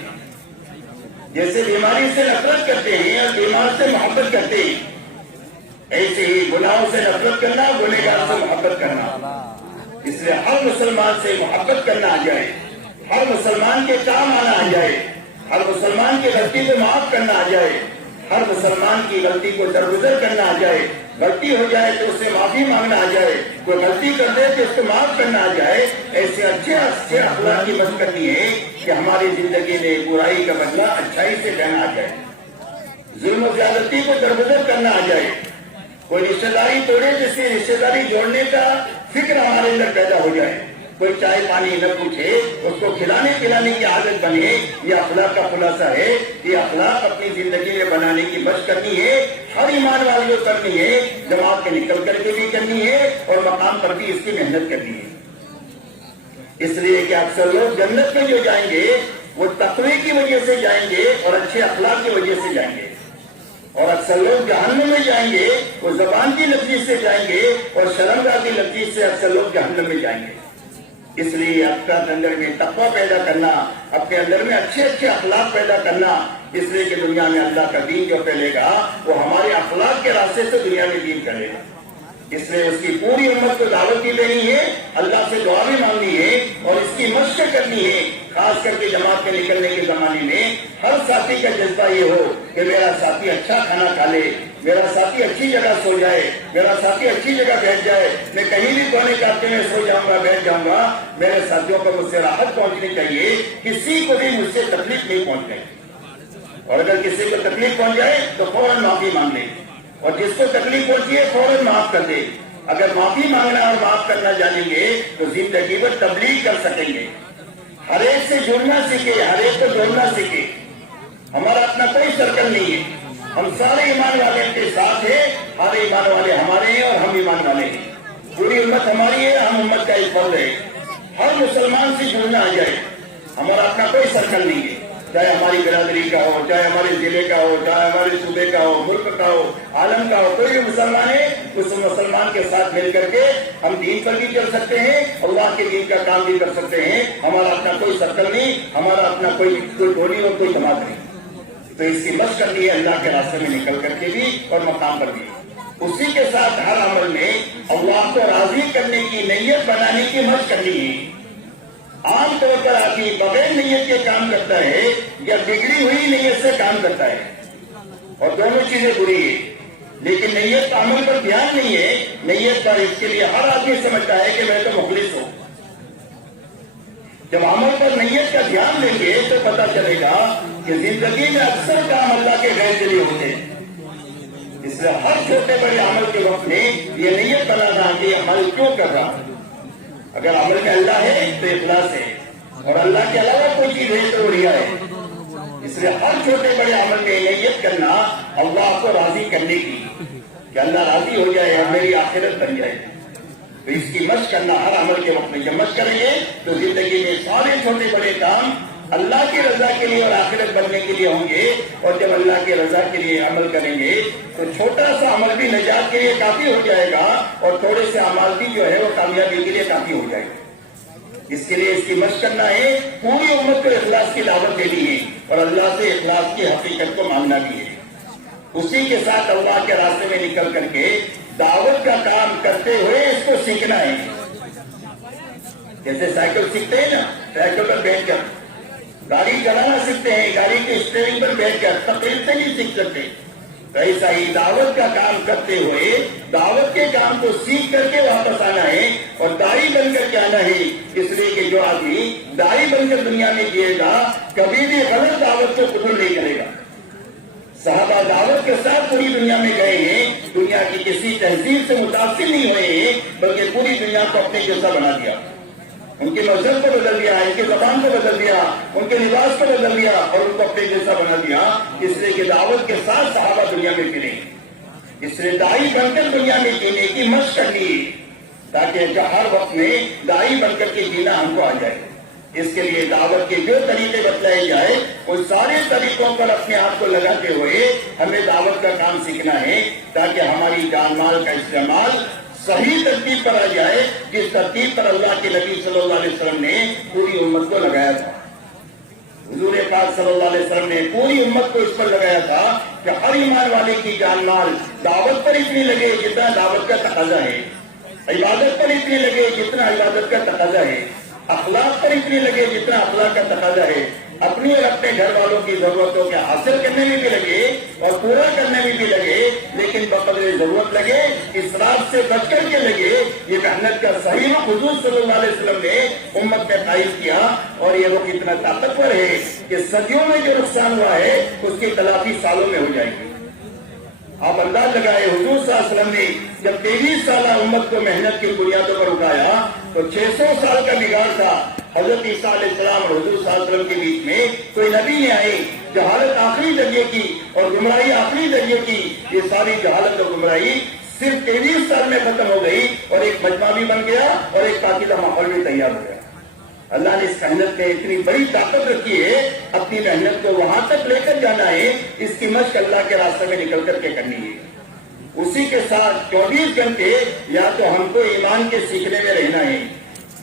جیسے بیماری سے نفرت کرتے ہیں اور بیمار سے محبت کرتے ہیں, ایسے ہی گناہوں سے نفرت کرنا, گنہگار سے محبت کرنا. اس لیے ہر مسلمان سے محبت کرنا آ جائے, ہر مسلمان کے کام آنا آ جائے, ہر مسلمان کی غلطی کو معاف کرنا آ جائے, ہر مسلمان کی غلطی کو درگزر کرنا آ جائے. غلطی ہو جائے تو اس سے معافی مانگنا آ جائے, کوئی غلطی کر دے تو اس کو معاف کرنا آ جائے. ایسے اچھے اخلاق کی مدد کرنی ہے کہ ہماری زندگی میں برائی کا بدلہ اچھائی سے لینا آ جائے, ظلم و زیادتی کو درگزر کرنا آ جائے. کوئی رشتہ داری توڑے جس سے رشتہ داری جوڑنے کا فکر ہمارے اندر پیدا ہو جائے. کوئی چائے پانی نہ پوچھے, اس کو کھلانے پلانے کی عادت بنے. یہ اخلاق کا خلاصہ ہے. یہ اخلاق اپنی زندگی میں بنانے کی مشق کرنی ہے, ہر ایمان والے کو کرنی ہے, جماعت کے نکل کر کے بھی کرنی ہے اور مقام پر بھی اس کی محنت کرنی ہے. اس لیے کہ اکثر لوگ جنت میں جو جائیں گے وہ تقوی کی وجہ سے جائیں گے اور اچھے اخلاق کی وجہ سے جائیں گے, اور اکثر لوگ جہنم میں جائیں گے وہ زبان کی لفظ سے جائیں گے اور شرمگاہ کی لفظ سے اکثر لوگ جہنم میں جائیں گے. اس لیے اپنے اندر میں تقوی پیدا کرنا, اپنے اندر میں اچھے اچھے اخلاق پیدا کرنا, اس لیے کہ دنیا میں اللہ کا دین جو پھیلے گا وہ ہمارے اخلاق کے راستے سے دنیا میں دین کرے گا. اس لیے اس کی پوری امت کو دعوت بھی دینی ہے, اللہ سے دعا بھی مانگنی ہے اور اس کی مشق کرنی ہے. خاص کر کے جماعت میں نکلنے کے زمانے میں ہر ساتھی کا جذبہ یہ ہو کہ میرا ساتھی اچھا کھانا کھا لے, میرا ساتھی اچھی جگہ سو جائے, میرا ساتھی اچھی جگہ بیٹھ جائے. میں کہیں بھی کونے کاتے میں سو جاؤں گا, بیٹھ جاؤں گا, میرے ساتھیوں کو مجھ سے راحت پہنچنی چاہیے, کسی کو بھی مجھ سے تکلیف نہیں پہنچ جائے. اور اگر کسی کو تکلیف پہنچ جائے تو فوراً معافی مانگ لے, اور جس کو تکلیف پہنچی ہے فوراً معاف کر دے. اگر معافی مانگنا اور معاف کرنا جانیں گے تو زندگی میں تبلیغ کر سکیں گے. ہر ایک سے جڑنا سیکھے, ہر ایک کو جوڑنا سیکھے. ہمارا اپنا کوئی سرکل نہیں ہے, ہم سارے ایمان والے کے ساتھ ہیں, ہر ایمان والے ہمارے ہیں اور ہم ایمان والے ہیں. پوری امت ہماری ہے, ہم امت کا ایک فرد ہے. ہر مسلمان سے جڑنا آ جائے. ہمارا اپنا کوئی سرکل نہیں ہے, چاہے ہماری برادری کا ہو, چاہے ہمارے ضلع کا ہو, چاہے ہمارے صوبے کا ہو, ملک کا ہو, عالم کا ہو. کوئی بھی مسلمان ہے اس مسلمان کے ساتھ مل کر کے ہم دین پر بھی چل سکتے ہیں, اللہ کے دین کا کام بھی کر سکتے ہیں. ہمارا اپنا کوئی سرکل نہیں, ہمارا اپنا کوئی ٹولی اور کوئی جماعت نہیں. تو اس کی مشق کرنی ہے اللہ کے راستے میں نکل کر کے بھی اور مقام پر بھی. اسی کے ساتھ ہر عمل میں اللہ کو راضی کرنے کی نیت بنانے کی مشق کرنی ہے. عام طور پر آدمی بغیر نیت کے کام کرتا ہے یا بگڑی ہوئی نیت سے کام کرتا ہے, اور دونوں چیزیں بری ہیں. لیکن نیت عمل پر دھیان نہیں ہے. نیت پر اس کے لیے ہر آدمی سمجھتا ہے کہ میں تو مخلص ہوں. جب عمل پر نیت کا دھیان دیں گے تو پتا چلے گا کہ زندگی میں اکثر کام اللہ کے غیر کے لیے ہوتے ہیں. اس لیے ہر چھوٹے بڑے عمل کے وقت میں یہ نیت بنانا کہ عمل کیوں کر رہا ہے. اگر عمل میں اللہ ہے تو اخلاص ہے, اور اللہ کے علاوہ کوئی چیز ہے تو ریا ہے. اس لیے ہر چھوٹے بڑے عمل میں نیت کرنا اللہ کو راضی کرنے کی کہ اللہ راضی ہو جائے اور میری آخرت بن جائے. تو اس کی مشق کرنا ہر عمل کے وقت میں جب مشق کریں گے تو زندگی میں سارے چھوٹے بڑے کام اللہ کی رضا کے لیے اور آخرت بننے کے لیے ہوں گے. اور جب اللہ کی رضا کے لیے عمل کریں گے تو چھوٹا سا عمل بھی نجات کے لیے کافی ہو جائے گا اور تھوڑے سے اعمال بھی جو ہے وہ کامیابی کے لیے کافی ہو جائے گا. اس کے لیے اس کی مشق کرنا ہے, پوری امت کو اخلاص کی دعوت دینی ہے اور اللہ سے اخلاص کی حقیقت کو ماننا بھی ہے. اسی کے ساتھ اللہ کے راستے میں نکل کر کے دعوت کا کام کرتے ہوئے اس کو سیکھنا ہے. جیسے سائیکل سیکھتے ہیں نا, سائیکل پر بیٹھ کر, گاڑی چلانا سیکھتے ہیں گاڑی کے اسٹیئرنگ پر بیٹھ کر, تقریر سے نہیں سیکھ سکتے. ایسا ہی دعوت کا کام کرتے ہوئے دعوت کے کام کو سیکھ کر کے واپس آنا ہے اور داعی بن کر کے آنا ہے. اس لیے کہ جو آدمی داعی بن کر دنیا میں جیے گا کبھی بھی غلط دعوت کو قبول نہیں کرے گا. صحابہ دعوت کے ساتھ پوری دنیا میں گئے ہیں, دنیا کی کسی تہذیب سے متاثر نہیں ہوئے ہیں بلکہ پوری دنیا کو اپنے جیسا بنا دیا. ان کے مذہب کو بدل دیا, ان کی زبان کو بدل دیا, ان کے لباس کو بدل دیا اور ان کو اپنے جیسا بنا دیا. اس لیے کہ دعوت کے ساتھ صحابہ دنیا میں پھرے. اس لیے داعی بن کر دنیا میں جینے کی مشق کرنی ہے تاکہ ہر وقت میں داعی بن کر کے جینا ہم کو آ جائے. اس کے لیے دعوت کے جو طریقے بتلائے جائے ان سارے طریقوں پر اپنے آپ کو لگاتے ہوئے ہمیں دعوت کا کام سیکھنا ہے تاکہ ہماری جان مال کا استعمال صحیح ترتیب پر آ جائے, جس ترتیب پر اللہ کے نبی صلی اللہ علیہ وسلم نے پوری امت کو لگایا تھا. حضور پاک صلی اللہ علیہ وسلم نے پوری امت کو اس پر لگایا تھا کہ ہر ایمان والے کی جان مال دعوت پر اتنی لگے جتنا دعوت کا تقاضا ہے, عبادت پر اتنی لگے جتنا عبادت کا تقاضا ہے, اخلاق پر اتنی لگے جتنا اخلاق کا تقاضا ہے, اپنی اور اپنے گھر والوں کی ضرورتوں کے حاصل کرنے میں بھی لگے اور پورا کرنے میں بھی لگے, لیکن بقدر ضرورت لگے, اسراف سے بچ کر کے لگے. یہ محنت کا صحیح حضور صلی اللہ علیہ وسلم نے امت میں قائم کیا اور یہ وقت اتنا طاقتور ہے کہ صدیوں میں جو نقصان ہوا ہے اس کی تلافی سالوں میں ہو جائے گی. آپ انداز لگائے حضور صلی اللہ علیہ وسلم نے جب 23 سالہ امت کو محنت کی بنیادوں پر اٹھایا تو 600 سال کا بگاڑ تھا. حضرت عیسیٰ علیہ السلام اور حضور صلی اللہ علیہ وسلم کے بیچ میں کوئی نبی نہیں آئے. جہالت آخری درجے کی اور گمراہی آخری درجے کی, یہ ساری جہالت اور گمراہی صرف 23 سال میں ختم ہو گئی اور ایک مجمع بھی بن گیا اور ایک پاکیزہ ماحول بھی تیار ہو گیا. اللہ نے اس محنت میں اتنی بڑی طاقت رکھی ہے, اپنی محنت کو وہاں تک لے کر جانا ہے. اس کی مشق اللہ کے راستے میں نکل کر کے کرنی ہے. اسی کے ساتھ 24 گھنٹے یا تو ہم کو ایمان کے سیکھنے میں رہنا ہے,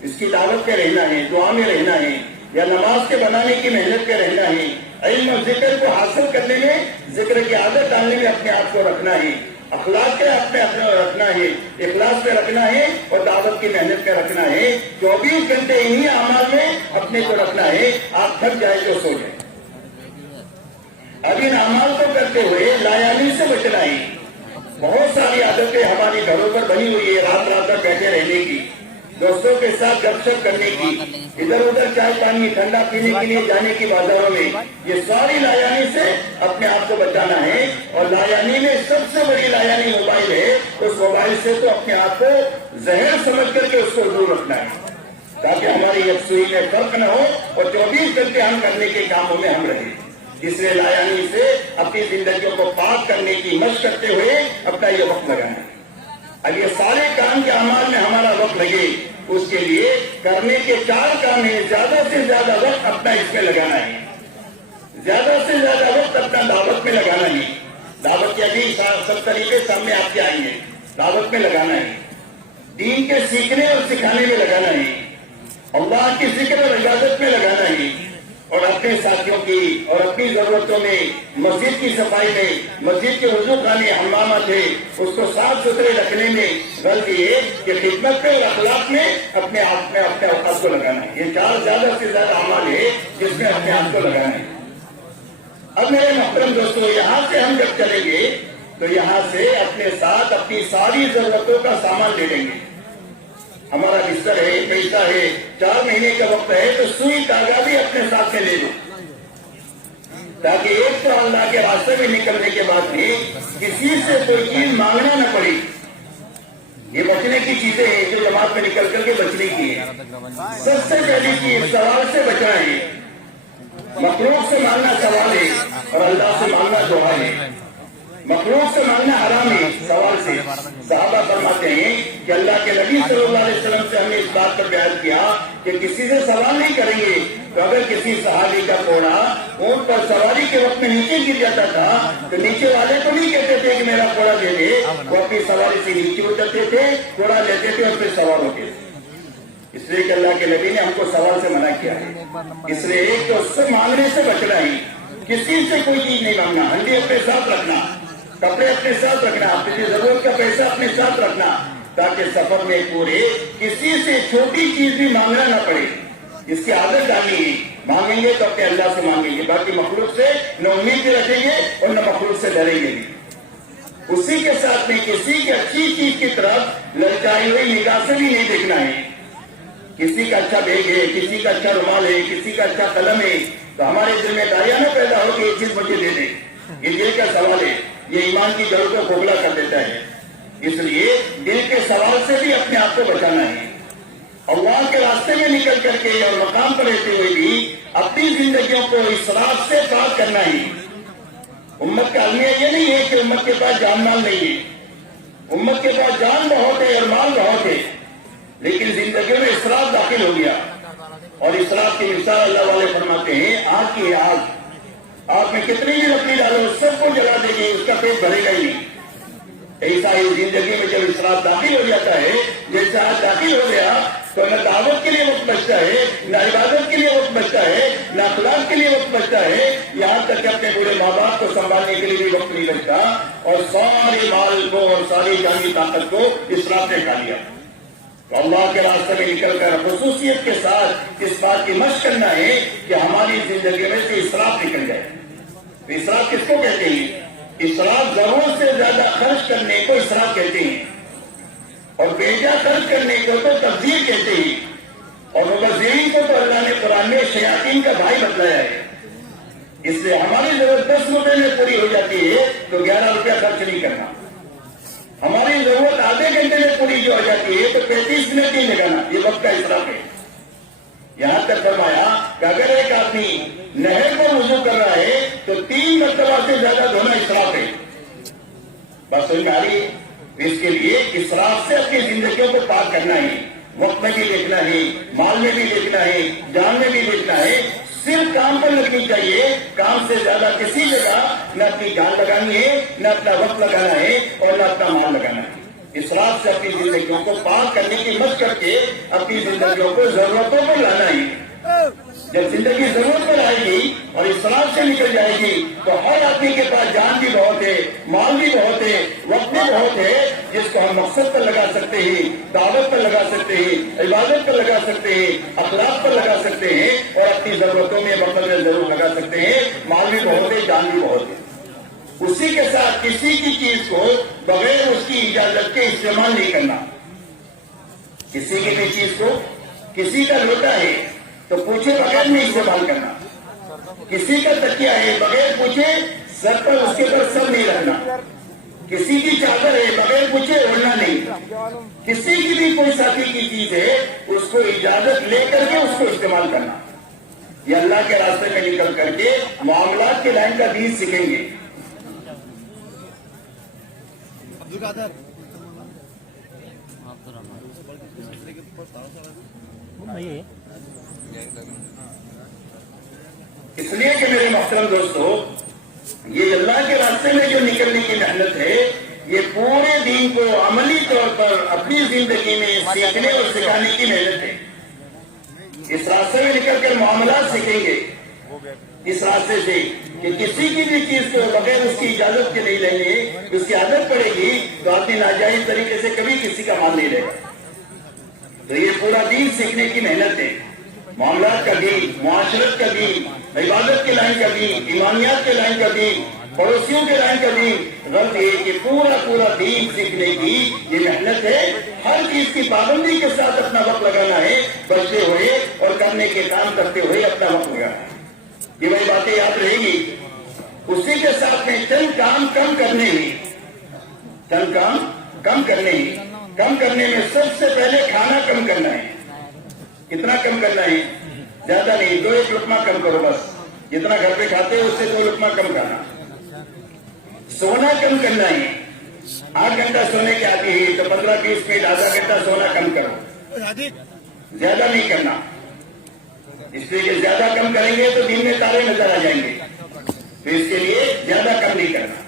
اس کی دعوت میں رہنا ہے, دعا میں رہنا ہے, یا نماز کے بنانے کی محنت میں رہنا ہے, علم اور ذکر کو حاصل کرنے میں, ذکر کی عادت ڈالنے میں اپنے آپ کو رکھنا ہے, اخلاق کے اپنے رکھنا ہے, اخلاص پہ رکھنا ہے اور دعوت کی محنت پہ رکھنا ہے. 24 گھنٹے انہی اعمال میں اپنے کو رکھنا ہے. آپ تھک جائے تو سو جائیں. اب ان اعمال کو کرتے ہوئے لایانی سے بچنا ہے. بہت ساری عادتیں ہماری گھروں پر بنی ہوئی ہے, رات رات تک بیٹھے رہنے کی, دوستوں کے ساتھ گپ شپ کرنے کی, ادھر ادھر چائے پانی ٹھنڈا پینے کے لیے جانے کی بازاروں میں. یہ ساری لایانی سے اپنے آپ کو بچانا ہے. اور لایانی میں سب سے بڑی لایانی موبائل ہے. اس موبائل سے تو اپنے آپ کو زہر سمجھ کر کے اس کو دور رکھنا ہے تاکہ ہماری یکسوئی میں فرق نہ ہو اور 24 گھنٹے ہم کرنے کے کاموں میں ہم رہیں. اس لیے لایانی سے اپنی زندگیوں کو پاک کرنے کی مشق کرتے ہوئے اپنا یہ وقت لگانا ہے. اب یہ سارے کام کے اعمال میں ہمارا وقت لگے, اس کے لیے کرنے کے 4 کام ہیں. زیادہ سے زیادہ وقت اپنا اس میں لگانا ہے, زیادہ سے زیادہ وقت اپنا دعوت میں لگانا ہے. دعوت کے ابھی سب طریقے سامنے آپ کے آئیں گے. دعوت میں لگانا ہے, دین کے سیکھنے اور سکھانے میں لگانا ہے, اللہ کی ذکر اور عبادت میں لگانا ہے, اور اپنے ساتھیوں کی اور اپنی ضرورتوں میں, مسجد کی صفائی میں, مسجد کے وضو خانے حمامات ہے اس کو صاف ستھرے رکھنے میں, غلط یہ کہ خدمت میں اور اخلاق میں اپنے آپ میں اپنے اوقات کو لگانا ہے. یہ 4 زیادہ سے زیادہ اعمال ہے جس میں اپنے آپ کو لگانا ہے. اب میرے محترم دوستوں, یہاں سے ہم جب چلیں گے تو یہاں سے اپنے ساتھ اپنی ساری ضرورتوں کا سامان لے لیں گے. ہمارا بستر ہے, پیسہ ہے, 4 مہینے کا وقت ہے تو سوئی دھاگا بھی اپنے ساتھ سے لے لو تاکہ ایک تو اللہ کے راستے میں نکلنے کے بعد بھی کسی سے کوئی چیز مانگنا نہ پڑے. یہ بچنے کی چیزیں ہیں جو جماعت میں نکل کر کے بچنے کی ہے. سب سے پہلی چیز سوال سے بچنا ہے. مخلوق سے مانگنا سوال ہے اور اللہ سے مانگنا دعا ہے. مخلوق سے مانگنا حرام ہے سوال سے. صحابہ فرماتے ہیں کہ اللہ کے نبی صلی اللہ علیہ وسلم سے ہم نے اس بات پر بیان کیا کہ کسی سے سوال نہیں کریں گے. تو اگر کسی صحابی کا گھوڑا اونٹ پر سواری کے وقت میں نیچے گر جاتا تھا تو نیچے والے کو نہیں کہتے تھے کہ میرا گھوڑا دے دے. وہ اپنی سواری سے نیچے اترتے تھے, گھوڑا لیتے تھے اور پھر سوار ہوتے تھے. اس لیے کہ اللہ کے نبی نے ہم کو سوال سے منع کیا ہے. اس لیے ایک تو سب مانگنے سے بچنا ہی, کسی سے کوئی چیز نہیں مانگنا. ہنڈی اپنے ساتھ رکھنا, کپڑے اپنے ساتھ رکھنا, اپنی ضرورت کا پیسہ اپنے ساتھ رکھنا, تاکہ سفر میں پورے کسی سے چھوٹی چیز بھی مانگنا نہ پڑے. اس کی عادت ڈالنی ہے. مانگیں گے تو اپنے اللہ سے مانگیں گے, باقی مخلوق سے نہ امید بھی رکھیں گے اور نہ مخلوق سے ڈریں گے بھی. اسی کے ساتھ میں کسی کی اچھی چیز کی طرف للچائی ہوئی نگاہ سے بھی نہیں دیکھنا ہے. کسی کا اچھا بیگ ہے, کسی کا اچھا رومال ہے, کسی کا اچھا قلم ہے, تو ہمارے دل میں داریاں نہ پیدا ہو کہ یہ چیز مجھے دے دیں. یہ دل کا سوال ہے, یہ ایمان کی جڑوں کو کھوکھلا کر دیتا ہے. اس لیے دل کے سوال سے بھی اپنے آپ کو بچانا ہے. اللہ کے راستے میں نکل کر کے اور مقام پر رہتے ہوئے بھی اپنی زندگیوں کو اسراف سے پاک کرنا ہے. امت کا المیہ یہ نہیں ہے کہ امت کے پاس جان مال نہیں ہے. امت کے پاس جان بہت ہے اور مال بہت ہے, لیکن زندگی میں اسراف داخل ہو گیا. اور اسراف کی مثال اللہ والے فرماتے ہیں آگ کی آگ. آگ میں کتنی بھی لکڑی ڈالو سب کو جلا دے گی, اس کا پیٹ بھرے گا ہی نہیں. ایسا ہی زندگی میں جب اسراف داخل ہو جاتا ہے, جیسے آج داخل ہو گیا تو نہ دعوت کے لیے وقت بچتا ہے, نہ عبادت کے لیے وقت بچتا ہے, نہ اخلاق کے لیے وقت بچتا ہے, یہاں تک کہ اپنے بوڑھے ماں باپ کو سنبھالنے کے لیے بھی وقت نہیں بچتا. اور سارے مال کو اور ساری جانی طاقت کو اسراف نے کھا لیا. تو اللہ کے راستے میں نکل کر خصوصیت کے ساتھ اس بات کی مشق کرنا ہے کہ ہماری زندگی میں سے اسراف نکل جائے. تو اسراف کس کو کہتے ہیں؟ اسراف ضرورت سے زیادہ خرچ کرنے کو اسراف کہتے ہیں, اور بیجا خرچ کرنے کو تو تبذیر کہتے ہیں. اور مبذرین کو تو اللہ نے قرآن میں شیاطین کا بھائی بتلایا ہے. اس لیے ہماری ضرورت 10 روپے میں پوری ہو جاتی ہے تو 11 روپیہ خرچ نہیں کرنا. ہماری ضرورت آدھے گھنٹے میں پوری جو ہو جاتی ہے تو 35 منٹ نہیں لگانا. یہ وقت کا اسراف ہے. یہاں تک فرمایا کہ اگر ایک آدمی نہر کو وضو کر رہا ہے تو 3 مرتبہ سے زیادہ دھونا اسراف ہے. بس سمجھ آ رہی ہے؟ اس کے لیے اسراف سے اپنی زندگیوں کو پاک کرنا ہے. وقت میں بھی دیکھنا ہے, مال میں بھی دیکھنا ہے, جان میں بھی دیکھنا ہے. صرف کام پر لگنی چاہیے, کام سے زیادہ کسی جگہ نہ اپنی جان لگانی ہے, نہ اپنا وقت لگانا ہے اور نہ اپنا مال لگانا ہے. اسراف سے اپنی زندگیوں کو پاک کرنے کی مشق کر کے اپنی زندگیوں کو ضرورتوں پر لانا ہے. جب زندگی ضرورت پر آئے گی اور اسراف سے نکل جائے گی تو ہر آدمی کے پاس جان بھی بہت ہے, مال بھی بہت ہے, وقت بھی بہت ہے, جس کو ہم مقصد پر لگا سکتے ہیں, دعوت پر لگا سکتے ہیں, عبادت پر لگا سکتے ہیں, اخلاق پر لگا سکتے ہیں اور اپنی ضرورتوں میں مقصد میں ضرور لگا سکتے ہیں. مال بھی بہت ہے, جان بھی بہت ہے. اسی کے ساتھ کسی کی چیز کو بغیر اس کی اجازت کے استعمال نہیں کرنا. کسی کی بھی چیز کو, کسی کا لوٹا ہے تو پوچھے بغیر نہیں استعمال کرنا. کسی کا تکیہ ہے بغیر پوچھے سر پر اس کے پر سر نہیں رکھنا. کسی کی چادر ہے بغیر پوچھے اڑنا نہیں. کسی کی بھی کوئی ساتھی کی چیز ہے اس کو اجازت لے کر کے اس کو استعمال کرنا. یہ اللہ کے راستے میں نکل کر کے معاملات کے لائن کا دین سیکھیں گے. اس لیے کہ میرے محترم دوستو, یہ اللہ کے راستے میں جو نکلنے کی محنت ہے یہ پورے دین کو عملی طور پر اپنی زندگی میں سیکھنے اور سکھانے کی محنت ہے. اس راستے میں نکل کر معاملات سیکھیں گے. اس راستے سے کہ کسی کی بھی چیز کو بغیر اس کی اجازت کے نہیں لیں گے, اس کی عادت پڑے گی تو اپنی ناجائز طریقے سے کبھی کسی کا مال نہیں لے گا. تو یہ پورا دین سیکھنے کی محنت ہے. معاملات کا دین, معاشرت کا دین, عبادت کے لائن کا دین, ایمانیات کے لائن کا دین, پڑوسیوں کے لائن کا دین. غلط یہ کہ پورا دین سیکھنے کی یہ محنت ہے. ہر چیز کی پابندی کے ساتھ اپنا وقت لگانا ہے, بچتے ہوئے اور کرنے کے کام کرتے ہوئے اپنا وقت لگانا ہے. یہ وہی باتیں یاد رہے گی. اسی کے ساتھ میں چند کام کم کرنے ہی, چند کام کم کرنے ہی. کم کرنے میں سب سے پہلے کھانا کم کرنا ہے. کتنا کم کرنا ہے؟ زیادہ نہیں, 2-1 لقمہ کم کرو بس. جتنا گھر پہ کھاتے ہیں اس سے 2 لقمہ کم کھانا. سونا کم کرنا ہے. 8 گھنٹہ سونے کی آتی ہے تو 15-20 منٹ آدھا گھنٹہ سونا کم کرو, زیادہ نہیں کرنا. اس لیے کہ زیادہ کم کریں گے تو دن میں تارے نظر آ جائیں گے, تو اس کے لیے زیادہ کم نہیں کرنا.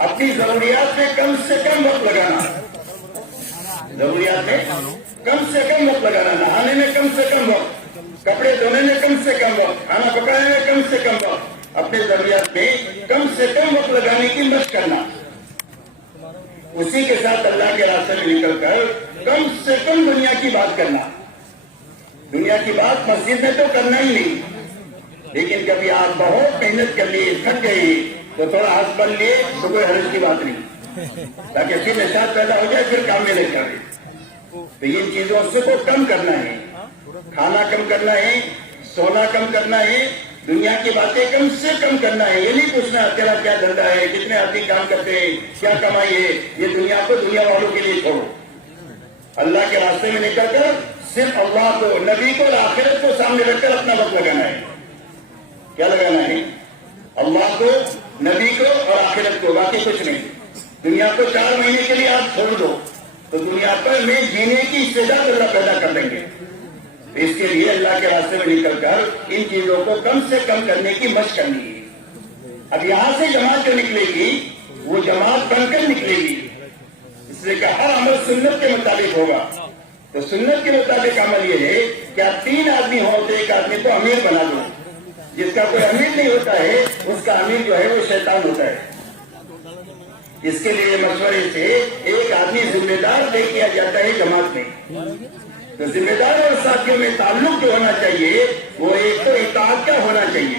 اپنی ضروریات میں کم سے کم وقت لگانا, ضروریات میں کم سے کم وقت لگانا. نہانے میں کم سے کم وقت, کپڑے دھونے میں کم سے کم وقت, کھانا پکانے میں کم سے کم وقت. اپنے ضروریات میں کم سے کم وقت لگانے کی مشق کرنا. اسی کے ساتھ اللہ کے راستے میں نکل کر کم سے کم دنیا کی بات کرنا. دنیا کی بات مسجد میں تو کرنا ہی نہیں, لیکن کبھی آپ بہت محنت کر لیے, تھک گئے تو تھوڑا ہاتھ بن لیے تو کوئی حرج کی بات نہیں, تاکہ پھر احساس پیدا ہو جائے, پھر کام میں لے کر. تو ان چیزوں سے تو کم کرنا ہے. کھانا کم کرنا ہے, سونا کم کرنا ہے, دنیا کی باتیں کم سے کم کرنا ہے. یہ نہیں پوچھنا تیرا کیا دھندا ہے, کتنے آدمی کام کرتے ہیں, کیا کمائی ہے. یہ دنیا کو دنیا والوں کے لیے چھوڑو. اللہ کے راستے میں نکل کر صرف اللہ کو, نبی کو اور آخرت کو سامنے رکھ کر اپنا وقت لگانا ہے. کیا لگانا ہے؟ اللہ کو, نبی کو اور آخرت کو, باقی کچھ نہیں. دنیا کو 4 مہینے کے لیے آپ چھوڑ دو تو دنیا پر میں جینے کی استعداد اللہ پیدا کر دیں گے. اس کے لیے اللہ کے راستے میں نکل کر ان چیزوں کو کم سے کم کرنے کی مشق کرنی ہے. اب یہاں سے جماعت جو نکلے گی وہ جماعت بن کر نکلے گی. اس لیے کہ ہر عمل سنت کے مطابق ہوگا. تو سنت کے مطابق عمل یہ ہے کہ آپ 3 آدمی ہو تو ایک آدمی کو امیر بنا دو. جس کا کوئی امیر نہیں ہوتا ہے اس کا امیر جو ہے وہ شیطان ہوتا ہے. اس کے لیے مشورے سے ایک آدمی ذمہ دار دے کیا جاتا ہے جماعت میں. تو ذمہ دار اور ساتھیوں میں تعلق جو ہونا چاہیے وہ ایک تو اطاعت کا ہونا چاہیے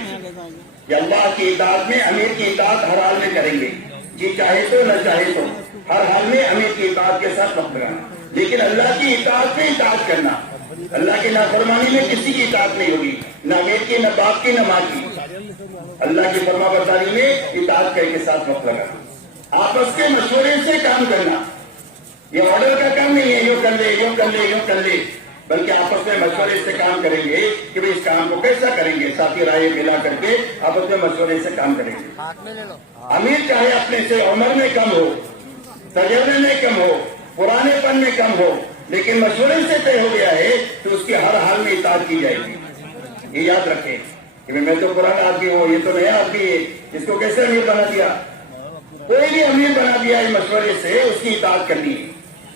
کہ اللہ کی اطاعت میں امیر کی اطاعت ہر حال میں کریں گے, جی چاہے تو نہ چاہے تو ہر حال میں امیر کی اطاعت کے ساتھ وقت لگانا. لیکن اللہ کی اطاعت میں اطاعت کرنا. اللہ کی نافرمانی میں کسی کی اطاعت نہیں ہوگی, نہ امیر کی, نہ باپ کی, نہ ماں کی. اللہ کی فرما برداری میں اطاعت کے ساتھ وقت لگانا. آپس کے مشورے سے کام کرنا. یہ آرڈر کا کام نہیں ہے یوں کر لے, یوں کر لے, یوں کر لے, بلکہ آپس میں مشورے سے کام کریں گے کہ بھائی اس کام کو کیسا کریں گے. ساتھی رائے ملا کر کے آپس میں مشورے سے کام کریں گے. امیر چاہے اپنے سے عمر میں کم ہو, تجربے میں کم ہو, پرانے پن میں کم ہو, لیکن مشورے سے طے ہو گیا ہے تو اس کی ہر حال میں اطاعت کی جائے گی. یہ یاد رکھیں کہ میں تو پرانا آدمی ہوں, یہ تو نیا آدمی ہے, اس کو کیسے امیر بنا دیا. کوئی بھی امیر بنا دیا ہے مشورے سے اس کی اطاعت کرنی ہے.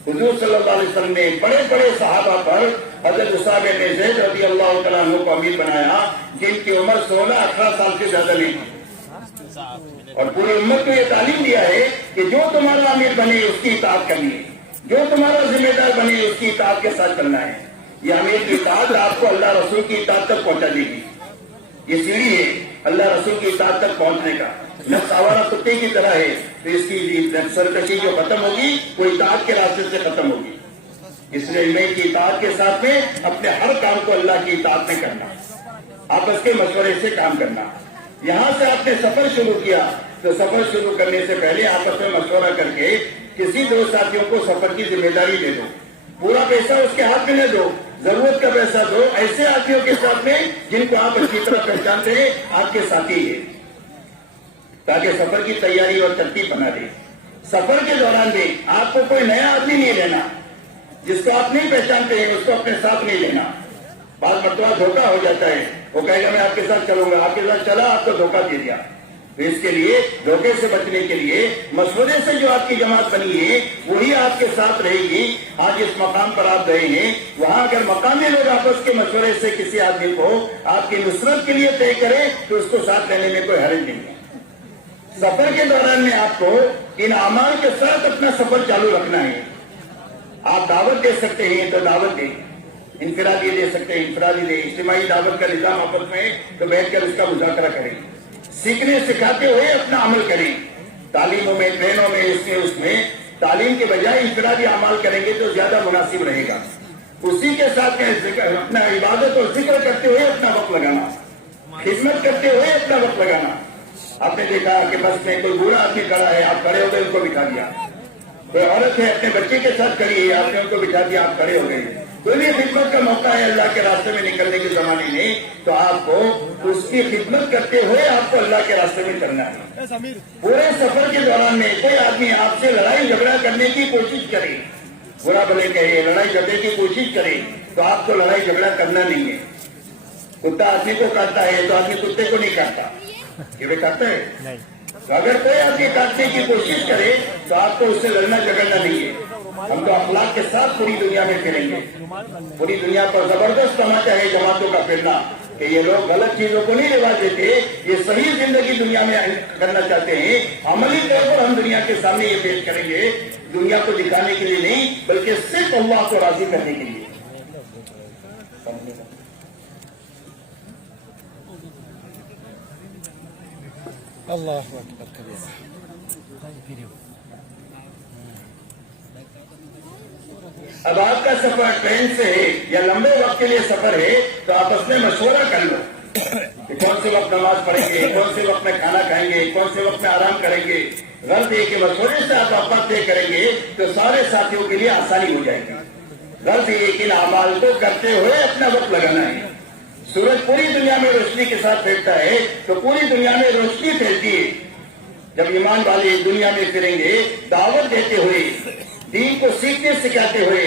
حضور صلی اللہ علیہ وسلم نے بڑے بڑے صحابہ پر حضرت اسامہ بن زید رضی اللہ تعالیٰ عنہ کو امیر بنایا جن کی عمر 16-18 سال سے زیادہ نہیں تھی, اور پوری امت کو یہ تعلیم دیا ہے کہ جو تمہارا امیر بنے اس کی اطاعت کرنی ہے, جو تمہارا ذمہ دار بنے اس کی اطاعت کے ساتھ کرنا ہے. یہ امیر کی اطاعت آپ کو اللہ رسول کی اطاعت تک پہنچا دے گی. یہ سیڑھی ہے اللہ رسول کی اطاعت تک پہنچنے کا. نفس آوارہ کتے کی طرح ہے, تو اس کی سرکشی جو ختم ہوگی وہ اطاعت کے راستے سے ختم ہوگی. اس لیے میں کی اطاعت کے ساتھ میں اپنے ہر کام کو اللہ کی اطاعت میں کرنا, آپس کے مشورے سے کام کرنا. یہاں سے آپ نے سفر شروع کیا تو سفر شروع کرنے سے پہلے آپس میں مشورہ کر کے کسی 2 ساتھیوں کو سفر کی ذمہ داری دے دو. پورا پیسہ اس کے ہاتھ میں نہ دو, ضرورت کا پیسہ دو ایسے آدمیوں کے ساتھ میں جن کو آپ اچھی طرح پہچانتے ہیں آپ کے ساتھی ہیں, تاکہ سفر کی تیاری اور ترتیب بنا دے. سفر کے دوران بھی آپ کو کوئی نیا آدمی نہیں لینا, جس کو آپ نہیں پہچانتے ہیں اس کو اپنے ساتھ نہیں لینا. بعض مرتبہ دھوکہ ہو جاتا ہے, وہ کہے گا میں آپ کے ساتھ چلوں گا, آپ کے ساتھ چلا آپ کو دھوکہ دے دیا. تو اس کے لیے دھوکے سے بچنے کے لیے مشورے سے جو آپ کی جماعت بنی ہے وہی آپ کے ساتھ رہے گی. آج اس مقام پر آپ رہے ہیں, وہاں اگر مقامی لوگ آپس کے مشورے سے کسی آدمی کو آپ کی نصرت کے لیے طے کریں تو اس کو ساتھ لینے میں کوئی حرج نہیں ہے. سفر کے دوران میں آپ کو ان اعمال کے ساتھ اپنا سفر چالو رکھنا ہے. آپ دعوت دے سکتے ہیں تو دعوت دیں, انفرادی دے سکتے ہیں انفرادی دیں. اجتماعی دعوت کا نظام آپس میں تو بیٹھ کر اس کا مذاکرہ کریں. سیکھنے سکھاتے ہوئے اپنا عمل کریں. تعلیموں میں, ٹرینوں میں, اس میں تعلیم کے بجائے انفرادی اعمال کریں گے تو زیادہ مناسب رہے گا. اسی کے ساتھ اپنا عبادت اور ذکر کرتے ہوئے اپنا وقت لگانا, خدمت کرتے ہوئے اپنا وقت لگانا. آپ نے دیکھا کہ بس میں کوئی بوڑھا آدمی کھڑا ہے, آپ کھڑے ہو گئے ان کو بٹھا دیا. کوئی عورت ہے اپنے بچے کے ساتھ کھڑی ہے, آپ نے ان کو بٹھا دیا, آپ کھڑے ہو گئے. کوئی بھی خدمت کا موقع ہے اللہ کے راستے میں نکلنے کے زمانے میں تو آپ کو اس کی خدمت کرتے ہوئے آپ کو اللہ کے راستے میں کرنا ہے. پورے سفر کے دوران میں کوئی آدمی آپ سے لڑائی جھگڑا کرنے کی کوشش کرے, برا بھلے کہے, لڑائی جھگڑے کی کوشش کرے تو آپ کو لڑائی جھگڑا کرنا نہیں ہے. کتا آدمی کو کاٹتا ہے تو آدمی کتے کو نہیں کاٹتا, یہ کاٹتا ہے. تو اگر کوئی آدمی کاٹنے کی کوشش کرے تو آپ کو اس سے لڑنا جھگڑنا نہیں ہے. ہم تو اخلاق کے ساتھ پوری دنیا میں پھریں گے. پوری دنیا پر زبردست تماشا ہے جماعتوں کا پھرنا کہ یہ لوگ غلط چیزوں کو نہیں رواج دیتے, یہ صحیح زندگی دنیا میں کرنا چاہتے ہیں. عملی طور پر ہم دنیا کے سامنے یہ پیش کریں گے, دنیا کو دکھانے کے لیے نہیں بلکہ صرف اللہ کو راضی کرنے کے لیے. اللہ اکبر کبیر. اب آپ کا سفر ٹرین سے ہے یا لمبے وقت کے لیے سفر ہے تو آپس میں مشورہ کر لو کہ کون سے وقت نماز پڑھیں گے, کون سے وقت میں کھانا کھائیں گے, کون سے وقت میں آرام کریں گے. غرض یہ کہ مشورے سے آپ وقت طے کریں گے تو سارے ساتھیوں کے لیے آسانی ہو جائے گی. غرض یہ کہ ان اعمال کو کرتے ہوئے اپنا وقت لگانا ہے. سورج پوری دنیا میں روشنی کے ساتھ پھیلتا ہے تو پوری دنیا میں روشنی پھیلتی ہے. جب ایمان والے دنیا میں پھریں گے دعوت دیتے ہوئے, دین کو سیکھنے سکھاتے ہوئے,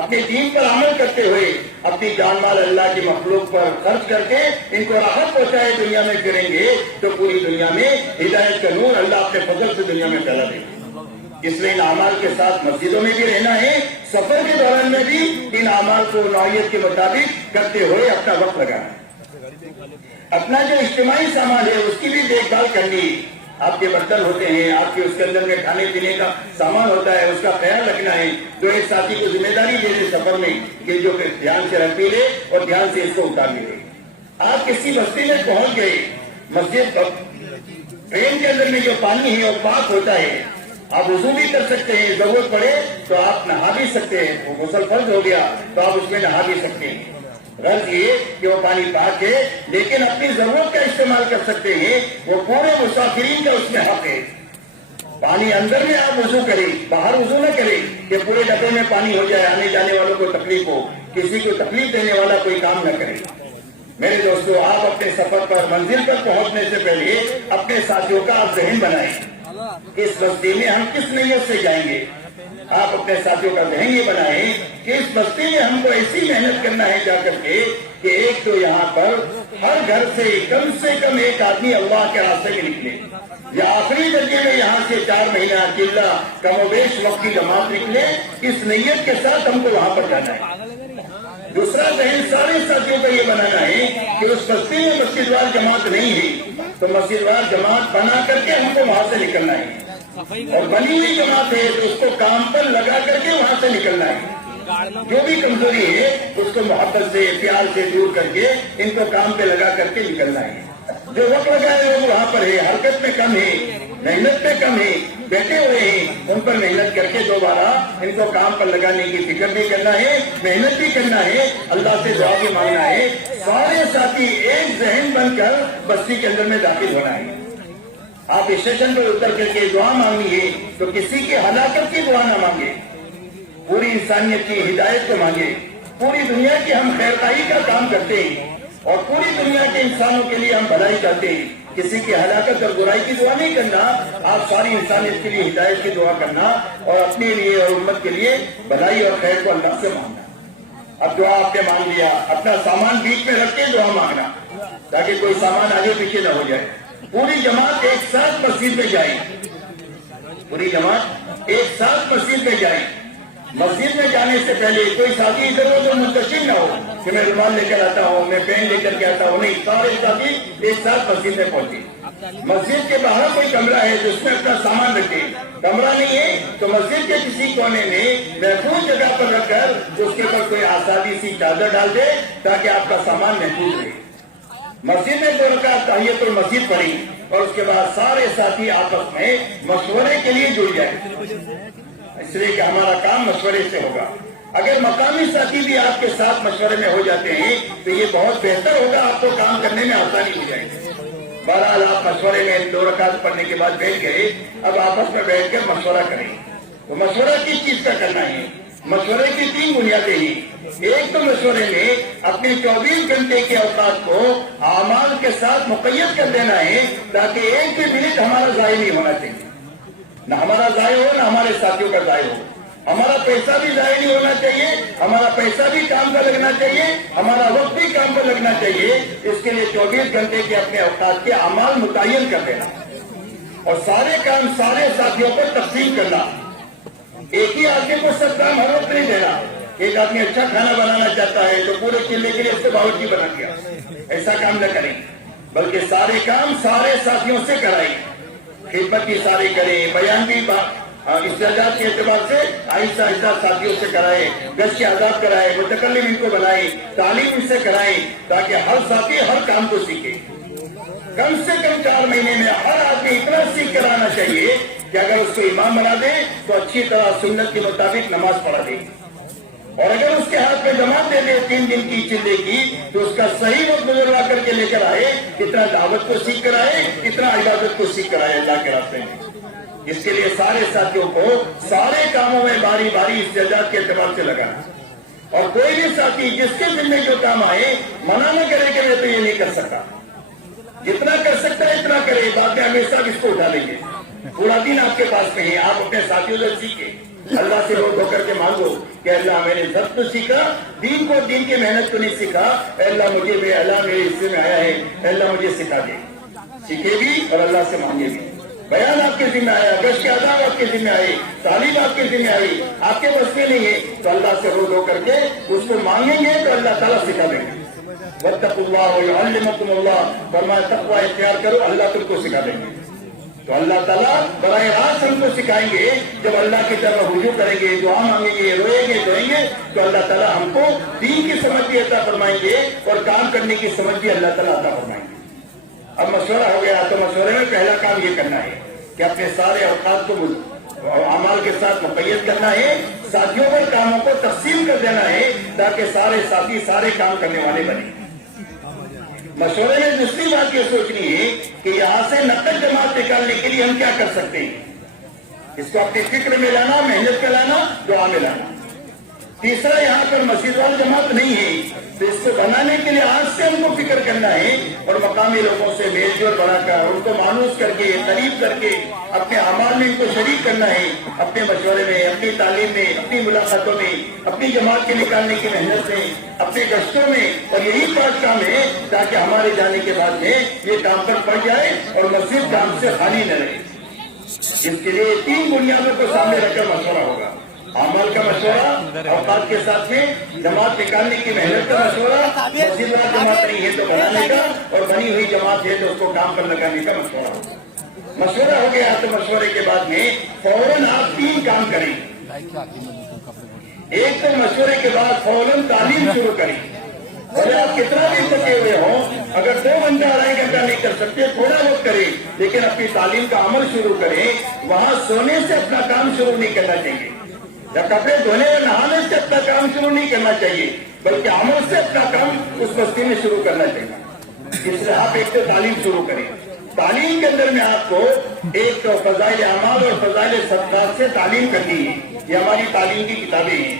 اپنے دین پر عمل کرتے ہوئے, اپنی جان مال اللہ کی مخلوق پر خرچ کر کے ان کو راحت پہنچائے دنیا میں پھریں گے تو پوری دنیا میں ہدایت کا نور اللہ اپنے فضل سے دنیا میں پھیلا دے گا. اس لیے ان اعمال کے ساتھ مسجدوں میں بھی رہنا ہے, سفر کے دوران میں بھی ان اعمال کو نوعیت کے مطابق کرتے ہوئے اپنا وقت لگانا ہے. اپنا جو اجتماعی سامان ہے اس کی بھی دیکھ بھال کرنی. آپ کے برتن ہوتے ہیں, آپ کے اس کے اندر میں کھانے پینے کا سامان ہوتا ہے, اس کا خیال رکھنا ہے. جو ایک ساتھی کو ذمہ داری دے دے سفر میں کہ جو دھیان سے رکھ بھی لے اور دھیان سے اس کو اتار بھی لے. آپ کسی بستی میں پہنچ گئے, مسجد ٹرین کے اندر میں جو پانی ہے وہ پاک ہوتا ہے, آپ وضو بھی کر سکتے ہیں, ضرورت پڑے تو آپ نہا بھی سکتے ہیں. وہ غسل فرض ہو گیا تو آپ اس میں نہا بھی سکتے ہیں. غرض یہ کہ وہ پانی پاک ہے لیکن اپنی ضرورت کا استعمال کر سکتے ہیں. وہ پورے مسافرین کا اس میں حق ہے. پانی اندر میں آپ وضو کریں, باہر وضو نہ کریں کہ پورے ڈبے میں پانی ہو جائے, آنے جانے والوں کو تکلیف ہو, کسی کو تکلیف دینے والا کوئی کام نہ کرے. میرے دوستو, آپ اپنے سفر پر منزل پر پہنچنے سے پہلے اپنے ساتھیوں کا آپ ذہن بنائیں. اس بستی میں ہم کس نیت سے جائیں گے. آپ اپنے ساتھیوں کا ذہن یہ بنائیں کہ اس بستی میں ہم کو ایسی محنت کرنا ہے جا کر کے کہ ایک تو یہاں پر ہر گھر سے کم ایک آدمی اللہ کے راستے میں نکلے, یا آخری درجے میں یہاں سے 4 مہینہ چلہ کم و بیش وقت کی جماعت نکلے. اس نیت کے ساتھ ہم کو وہاں پر جانا ہے. دوسرا ذہن سارے ساتھیوں کا یہ بنانا ہے کہ اس بستی میں مسجد وار جماعت نہیں ہے تو مسجد وار جماعت بنا کر کے ہم کو وہاں سے نکلنا ہے, اور بنی ہوئی جماعت ہے تو اس کو کام پر لگا کر کے وہاں سے نکلنا ہے. جو بھی کمزوری ہے اس کو محبت سے پیار سے دور کر کے ان کو کام پہ لگا کر کے نکلنا ہے. جو وقت لگائے لوگ وہاں پر ہے, حرکت میں کم ہے, محنت پہ کم ہے, بیٹھے ہوئے ہیں, ان پر محنت کر کے دوبارہ ان کو کام پر لگانے کی فکر بھی کرنا ہے, محنت بھی کرنا ہے, اللہ سے دعا بھی مانگنا ہے. سارے ساتھی ایک ذہن بن کر بستی کے اندر میں داخل ہونا ہے. آپ اسٹیشن پر اتر کر کے دعا مانگی ہے تو کسی کی ہلاکت کی دعا نہ مانگے, پوری انسانیت کی ہدایت کو مانگے. پوری دنیا کی ہم خیرخواہی کا کام کرتے ہیں اور پوری دنیا کے انسانوں کے لیے ہم بھلائی چاہتے ہیں. کسی کی ہلاکت اور برائی کی دعا نہیں کرنا, آپ ساری انسانیت کے لیے ہدایت کی دعا کرنا اور اپنے لیے اور امت کے لیے بھلائی اور خیر کو اللہ سے مانگنا. اب دعا آپ نے مانگ لیا, اپنا سامان بیچ میں رکھ کے دعا مانگنا تاکہ کوئی سامان آگے پیچھے نہ ہو جائے. پوری جماعت ایک ساتھ مسجد میں جائے, پوری جماعت ایک ساتھ مسجد میں جائے. مسجد میں جانے سے پہلے کوئی ساتھی ادھر ادھر منتشر نہ ہو کہ میں رومال لے کر آتا ہوں, میں پین لے کر کے آتا ہوں. نہیں, سارے ساتھی ایک ساتھ مسجد میں پہنچے. مسجد کے باہر کوئی کمرہ ہے جس میں اپنا سامان رکھے. کمرہ نہیں ہے تو مسجد کے کسی کونے میں محفوظ جگہ پر رکھ کر اس کے اوپر کوئی آسادی سی چادر ڈال دے تاکہ آپ کا سامان محفوظ رہے. مسجد میں 2 رکعت تحیت المسجد پڑھی اور اس کے بعد سارے ساتھی آپس میں مشورے کے لیے جڑ جائے, اس لیے کہ ہمارا کام مشورے سے ہوگا. اگر مقامی ساتھی بھی آپ کے ساتھ مشورے میں ہو جاتے ہیں تو یہ بہت بہتر ہوگا, آپ کو کام کرنے میں آسانی ہو جائے گی. بہرحال آپ مشورے میں 2 رکعت پڑھنے کے بعد بیٹھ گئے, اب آپس میں بیٹھ کر مشورہ کریں. تو مشورہ کس چیز کا کرنا ہے؟ مشورے کی 3 بنیادیں ہیں. ایک تو مشورے میں اپنے 24 گھنٹے کے اوقات کو اعمال کے ساتھ مقید کر دینا ہے تاکہ ایک بھی منٹ ہمارا ضائع نہیں ہونا چاہیے. نہ ہمارا ضائع ہو نہ ہمارے ساتھیوں کا ضائع ہو. ہمارا پیسہ بھی ضائع نہیں ہونا چاہیے, ہمارا پیسہ بھی کام پر لگنا چاہیے, ہمارا وقت بھی کام پر لگنا چاہیے. اس کے لیے 24 گھنٹے کے اپنے اوقات کے اعمال متعین کر دینا اور سارے کام سارے ساتھیوں پر تقسیم کرنا. ایک ہی آدمی کو سب کام ہر وقت نہیں دینا. ایک آدمی اچھا کھانا بنانا چاہتا ہے تو پورے چلے کے لیے اس سے باورچی بنا دیا. ایسا کام نہ کریں, بلکہ سارے کام سارے ساتھیوں سے کرائیں. خدمت بھی ساری کریں, بیان بھی استعداد کے اعتبار سے آہستہ آہستہ ساتھیوں سے کرائیں, گشت کے آزاد کرائیں, متکلم ان کو بنائیں, تعلیم ان سے کرائیں تاکہ ہر ساتھی ہر کام کو سیکھے. کم سے کم 4 مہینے میں ہر آدمی اتنا سیکھ کر آنا چاہیے کہ اگر اس کو امام بنا دے تو اچھی طرح سنت کے مطابق نماز پڑھا دے, اور اگر اس کے ہاتھ میں جماعت دے دے 3 دن کی چلے کی تو اس کا صحیح وقت گزروا کر کے لے کر آئے, اتنا دعوت کو سیکھ کر آئے, اتنا عبادت کو سیکھ کر آئے اللہ کے راستے میں. اس کے لیے سارے ساتھیوں کو سارے کاموں میں باری باری استعداد کے اعتبار سے لگانا, اور کوئی بھی ساتھی جس کے ذمہ جو کام آئے منع نہ کرے کہ میں تو یہ نہیں کر سکتا. جتنا کر سکتا ہے اتنا کرے, بعد میں ہمیشہ اس کو اٹھا لیں گے. پورا دن آپ کے پاس میں ہے, آپ اپنے ساتھیوں سے سیکھیں. اللہ سے رو کر کے مانگو کہ اللہ میں نے ضبط تو سیکھا, دین کو دین کی محنت کو نہیں سیکھا, اللہ مجھے بھی, اللہ میرے حصے میں آیا ہے, اللہ مجھے سکھا دے. سیکھے بھی اور اللہ سے مانگے بھی. بیان آپ کے ذمہ آیا, گشت کے آداب آپ کے ذمہ آئے, تعلیم آپ کے ذمہ آئی, آپ کے بس میں نہیں ہے تو اللہ سے رو کر کے اس کو مانگیں گے تو اللہ تعالیٰ سکھا دیں گے. واتقوا اللہ ویعلمکم اللہ, فرمایا تقوی اختیار کرو, اللہ تم کو سکھا دیں گے. تو اللہ تعالیٰ براہ راست ہم کو سکھائیں گے. جب اللہ کی طرف رجوع کریں گے, دعا مانگیں گے, روئیں گے, دھوئیں گے تو اللہ تعالیٰ ہم کو دین کی سمجھ بھی عطا فرمائیں گے اور کام کرنے کی سمجھ بھی اللہ تعالیٰ عطا فرمائیں گے. اب مشورہ ہو گیا تو مشورے میں پہلا کام یہ کرنا ہے کہ اپنے سارے اوقات کو اعمال کے ساتھ مقید کرنا ہے, ساتھیوں پر کاموں کو تقسیم کر دینا ہے تاکہ سارے ساتھی سارے کام کرنے والے بنے. مشورے میں دوسری بات یہ سوچنی ہے کہ یہاں سے نقد جماعت نکالنے کے لیے ہم کیا کر سکتے ہیں. اس کو اپنی فکر میں لانا, محنت میں لانا, دعا میں لانا. تیسرا, یہاں پر مسجد وال جماعت نہیں ہے تو اس کو بنانے کے لیے آج سے ہم کو فکر کرنا ہے اور مقامی لوگوں سے میل جول بنا کر, ان کو مانوس کر کے, قریب کر کے اپنے اعمال میں ان کو شریک کرنا ہے. اپنے مشورے میں, اپنی تعلیم میں, اپنی ملاقاتوں میں, اپنی جماعت کے نکالنے کی محنت میں, اپنے گشتوں میں, اور یہی 5 کام ہے تاکہ ہمارے جانے کے بعد میں یہ کام پر پڑ جائے اور مسجد کام سے خالی نہ رہے. اس کے لیے 3 بنیادوں کو سامنے رکھ کر مشورہ ہوگا. عمل کا مشورہ, اوقات کے ساتھ میں جماعت نکالنے کی محنت کا مشورہ, مسجد میں جماعت نہیں ہے تو بنانے کا, اور بنی ہوئی جماعت ہے تو اس کو کام پر لگانے کا مشورہ ہوگا. مشورہ ہو گیا تو مشورے کے بعد میں فوراً آپ 3 کام کریں. ایک تو مشورے کے بعد فوراً تعلیم شروع کریں. اور آپ کتنا بھی تھکے ہوئے ہوں, اگر 2 گھنٹہ 2.5 گھنٹہ نہیں کر سکتے تھوڑا وقت کریں, لیکن اپنی تعلیم کا عمل شروع کریں. وہاں سونے سے اپنا کام شروع نہیں کرنا چاہیے, یا کپڑے دھونے یا نہانے سے اپنا کام شروع نہیں کرنا چاہیے, بلکہ عمل سے اپنا کام اس بستی میں شروع کرنا چاہیے. اس لیے آپ ایک تو تعلیم شروع کریں. تعلیم کے اندر میں آپ کو ایک تو فضائل اعمال اور فضائل صدقات سے تعلیم کرنی ہے. یہ ہماری تعلیم کی کتابیں ہیں.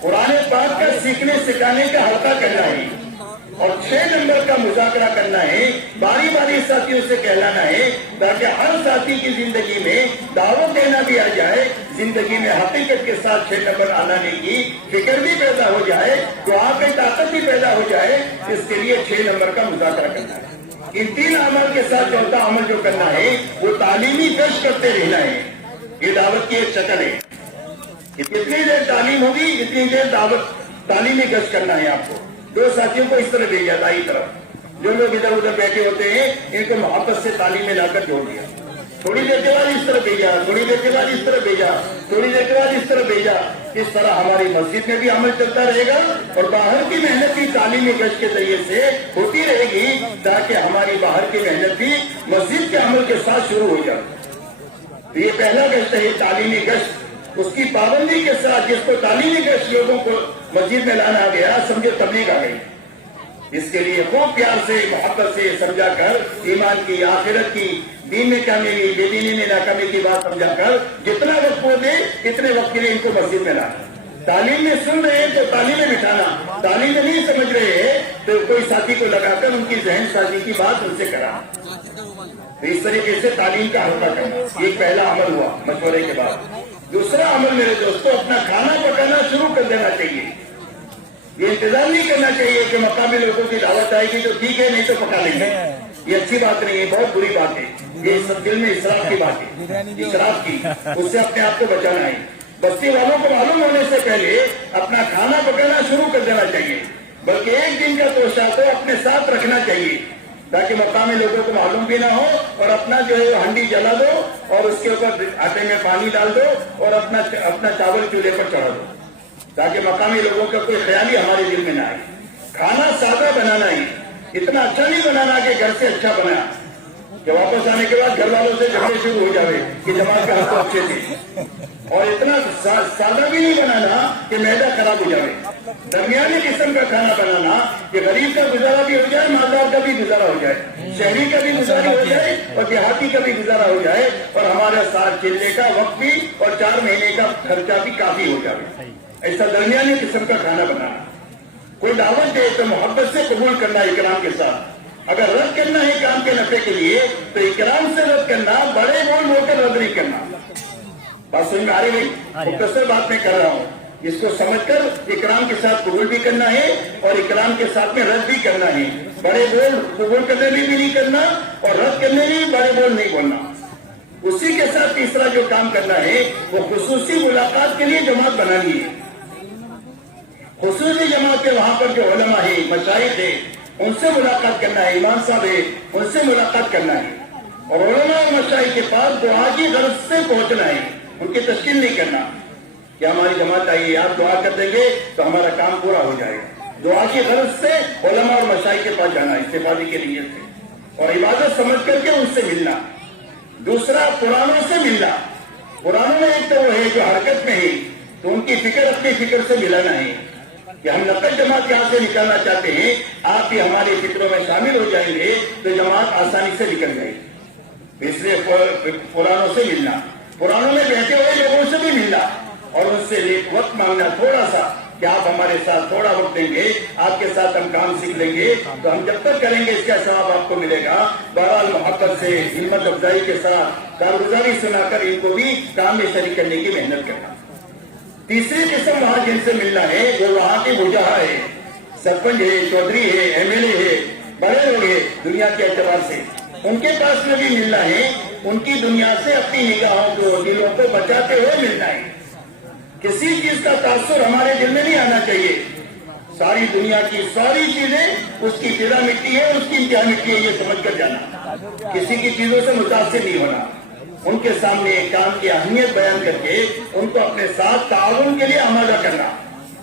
قرآن پاک کا سیکھنے سکھانے کا حلقہ کرنا ہے اور 6 نمبر کا مذاکرہ کرنا ہے. باری باری ساتھیوں سے کہلانا ہے تاکہ ہر ساتھی کی زندگی میں دعوت دینا بھی آ جائے, زندگی میں حقیقت کے ساتھ 6 نمبر آنے کی فکر بھی پیدا ہو جائے, دعا کی طاقت بھی پیدا ہو جائے. اس کے لیے 6 نمبر کا مذاکرہ کرنا ہے. ان 3 عمل کے ساتھ چوتھا عمل جو کرنا ہے وہ تعلیمی گشت کرتے رہنا ہے. یہ دعوت کی ایک شکل ہے. جتنی دیر تعلیم ہوگی اتنی دیر دعوت تعلیمی گشت کرنا ہے. آپ کو 2 ساتھیوں کو اس طرح بھیجا, دائیں طرف, جو لوگ ادھر ادھر بیٹھے ہوتے ہیں ان کو محبت سے تعلیم میں لا کر جوڑ دیا. تھوڑی دیر کے بعد اس طرح بھیجا, تھوڑی دیر کے بعد اس طرح بھیجا, تھوڑی دیر کے بعد اس طرح بھیجا. اس طرح ہماری مسجد میں بھی عمل چلتا رہے گا اور باہر کی محنت بھی تعلیمی گشت کے ذریعے سے ہوتی رہے گی تاکہ ہماری باہر کی محنت بھی مسجد کے عمل کے ساتھ شروع ہو جائے. تو یہ پہلا گشت ہے, تعلیمی گشت. اس کی پابندی کے ساتھ جس کو تعلیمی گشت لوگوں کو مسجد میں لانا گیا, سمجھو تبلیغ آ گئی. اس کے لیے خوب پیار سے, محبت سے سمجھا کر ایمان کی, آخرت کی, دین میں کامیابی, بے دینی میں ناکامی کی بات سمجھا کر جتنا وقت ہو دے اتنے وقت کے لیے ان کو مسجد میں لانا. تعلیم میں سن رہے ہیں تو تعلیم میں بٹھانا، تعلیم میں نہیں سمجھ رہے ہیں تو کوئی ساتھی کو لگا کر ان کی ذہن سازی کی بات ان سے کرا، تو اس طریقے سے تعلیم کا حلقہ کرنا، یہ پہلا عمل ہوا مشورے کے بعد۔ دوسرا عمل میرے دوستوں، اپنا کھانا پکانا شروع کر دینا چاہیے۔ یہ انتظار نہیں کرنا چاہیے کہ مقامی لوگوں کی دعوت آئے گی تو ٹھیک ہے نہیں تو پکا لیں گے، یہ اچھی بات نہیں ہے، بہت بری بات ہے، یہ سب دل میں اسراف کی بات ہے، اسراف کی، اس سے اپنے آپ کو بچانا ہے۔ بستی والوں کو معلوم ہونے سے پہلے اپنا کھانا پکانا شروع کر دینا چاہیے، بلکہ ایک دن کا توشہ تو اپنے ساتھ رکھنا چاہیے تاکہ مقامی لوگوں کو معلوم بھی نہ ہو، اور اپنا جو ہے ہنڈی جلا دو اور اس کے اوپر آٹے میں پانی ڈال دو اور اپنا چاول چولہے پر چڑھا دو تاکہ مقامی لوگوں کا کوئی خیال ہی ہمارے دل میں نہ آئے۔ کھانا سادہ بنانا ہی، اتنا اچھا نہیں بنانا کہ گھر سے اچھا بنا کہ واپس آنے کے بعد گھر والوں سے جھگڑے شروع ہو جاوے کہ جماعت کے ہاتھوں اچھے تھے، اور اتنا سادہ بھی نہیں بنانا کہ معدہ خراب ہو جائے۔ درمیانی قسم کا کھانا بنانا کہ غریب کا گزارا بھی ہو جائے، مالدار کا بھی گزارا ہو جائے، شہری کا بھی گزارا ہو جائے اور دیہاتی کا بھی گزارا ہو جائے، اور ہمارے ساتھ چلنے کا وقت بھی اور 4 مہینے کا خرچہ بھی کافی ہو جائے۔ ایسا درمیانی قسم کا کھانا بنانا۔ کوئی دعوت دے تو محبت سے قبول کرنا اکرام کے ساتھ، اگر رد کرنا ہے کام کے نفع کے لیے تو اکرام سے رد کرنا، بڑے بول کر رد نہیں کرنا۔ بات سمجھ میں آ رہی نہیں؟ مختصر بات میں کر رہا ہوں، اس کو سمجھ کر اکرام کے ساتھ قبول بھی کرنا ہے اور اکرام کے ساتھ میں رد بھی کرنا ہے۔ بڑے بول قبول کرنے میں بھی نہیں کرنا اور رد کرنے میں بھی بڑے بول نہیں بولنا۔ اسی کے ساتھ تیسرا جو کام کرنا ہے وہ خصوصی ملاقات کے لیے جماعت بنانی ہے۔ خصوصی جماعت کے وہاں پر جو علماء ہیں، مشائخ ہیں، ان سے ملاقات کرنا ہے، امام صاحب ہیں، ان سے ملاقات کرنا ہے، اور علماء اور مشائخ کے پاس دعا کی غرض سے پہنچنا ہے، ان کی تشکیل نہیں کرنا کہ ہماری جماعت آئی ہے، آپ دعا کر دیں گے تو ہمارا کام پورا ہو جائے گا۔ دعا کی غرض سے علماء اور مشائخ کے پاس جانا، استفادے کے لیے سے، اور عبادت سمجھ کر کے ان سے ملنا۔ دوسرا پرانوں سے ملنا۔ پرانوں میں ایک تو وہ ہے جو حرکت میں ہے تو ان کی فکر اپنی فکر سے ملانا ہے کہ ہم نقل جماعت یہاں سے نکالنا چاہتے ہیں، آپ بھی ہماری فکروں میں شامل ہو جائیں گے تو جماعت آسانی سے نکل جائے گی۔ اس لیے پرانوں سے ملنا، پرانوں میں بیٹھے ہوئے لوگوں سے بھی ملنا اور ان سے وقت مانگنا تھوڑا سا کہ آپ ہمارے ساتھ تھوڑا وقت دیں گے، آپ کے ساتھ ہم کام سیکھ لیں گے تو ہم جب تک کریں گے اس کا ثواب آپ کو ملے گا۔ بہرحال محبت سے، ہمت افزائی کے ساتھ، کارگزاری سنا کر ان کو بھی کام میں شریک کرنے کی محنت کرنا۔ تیسری قسم وہاں جن سے ملنا ہے جو وہاں کے بجہا ہے، سرپنچ ہے، چودھری ہے، ایم ایل اے ہے، بڑے لوگ ہیں دنیا کے اعتبار سے، ان کے پاس میں بھی ملنا ہے، ان کی دنیا سے اپنی نگاہوں کو، دلوں کو بچاتے ہوئے ملنا ہے۔ کسی چیز کا تاثر ہمارے دل میں نہیں آنا چاہیے، ساری دنیا کی ساری چیزیں اس کی ابتدا مٹی ہے، اس کی انتہا مٹی ہے، یہ سمجھ کر جانا، کسی کی چیزوں سے متاثر نہیں ہونا، ان کے سامنے کام کی اہمیت بیان کر کے ان کو اپنے ساتھ تعاون کے لیے آمادہ کرنا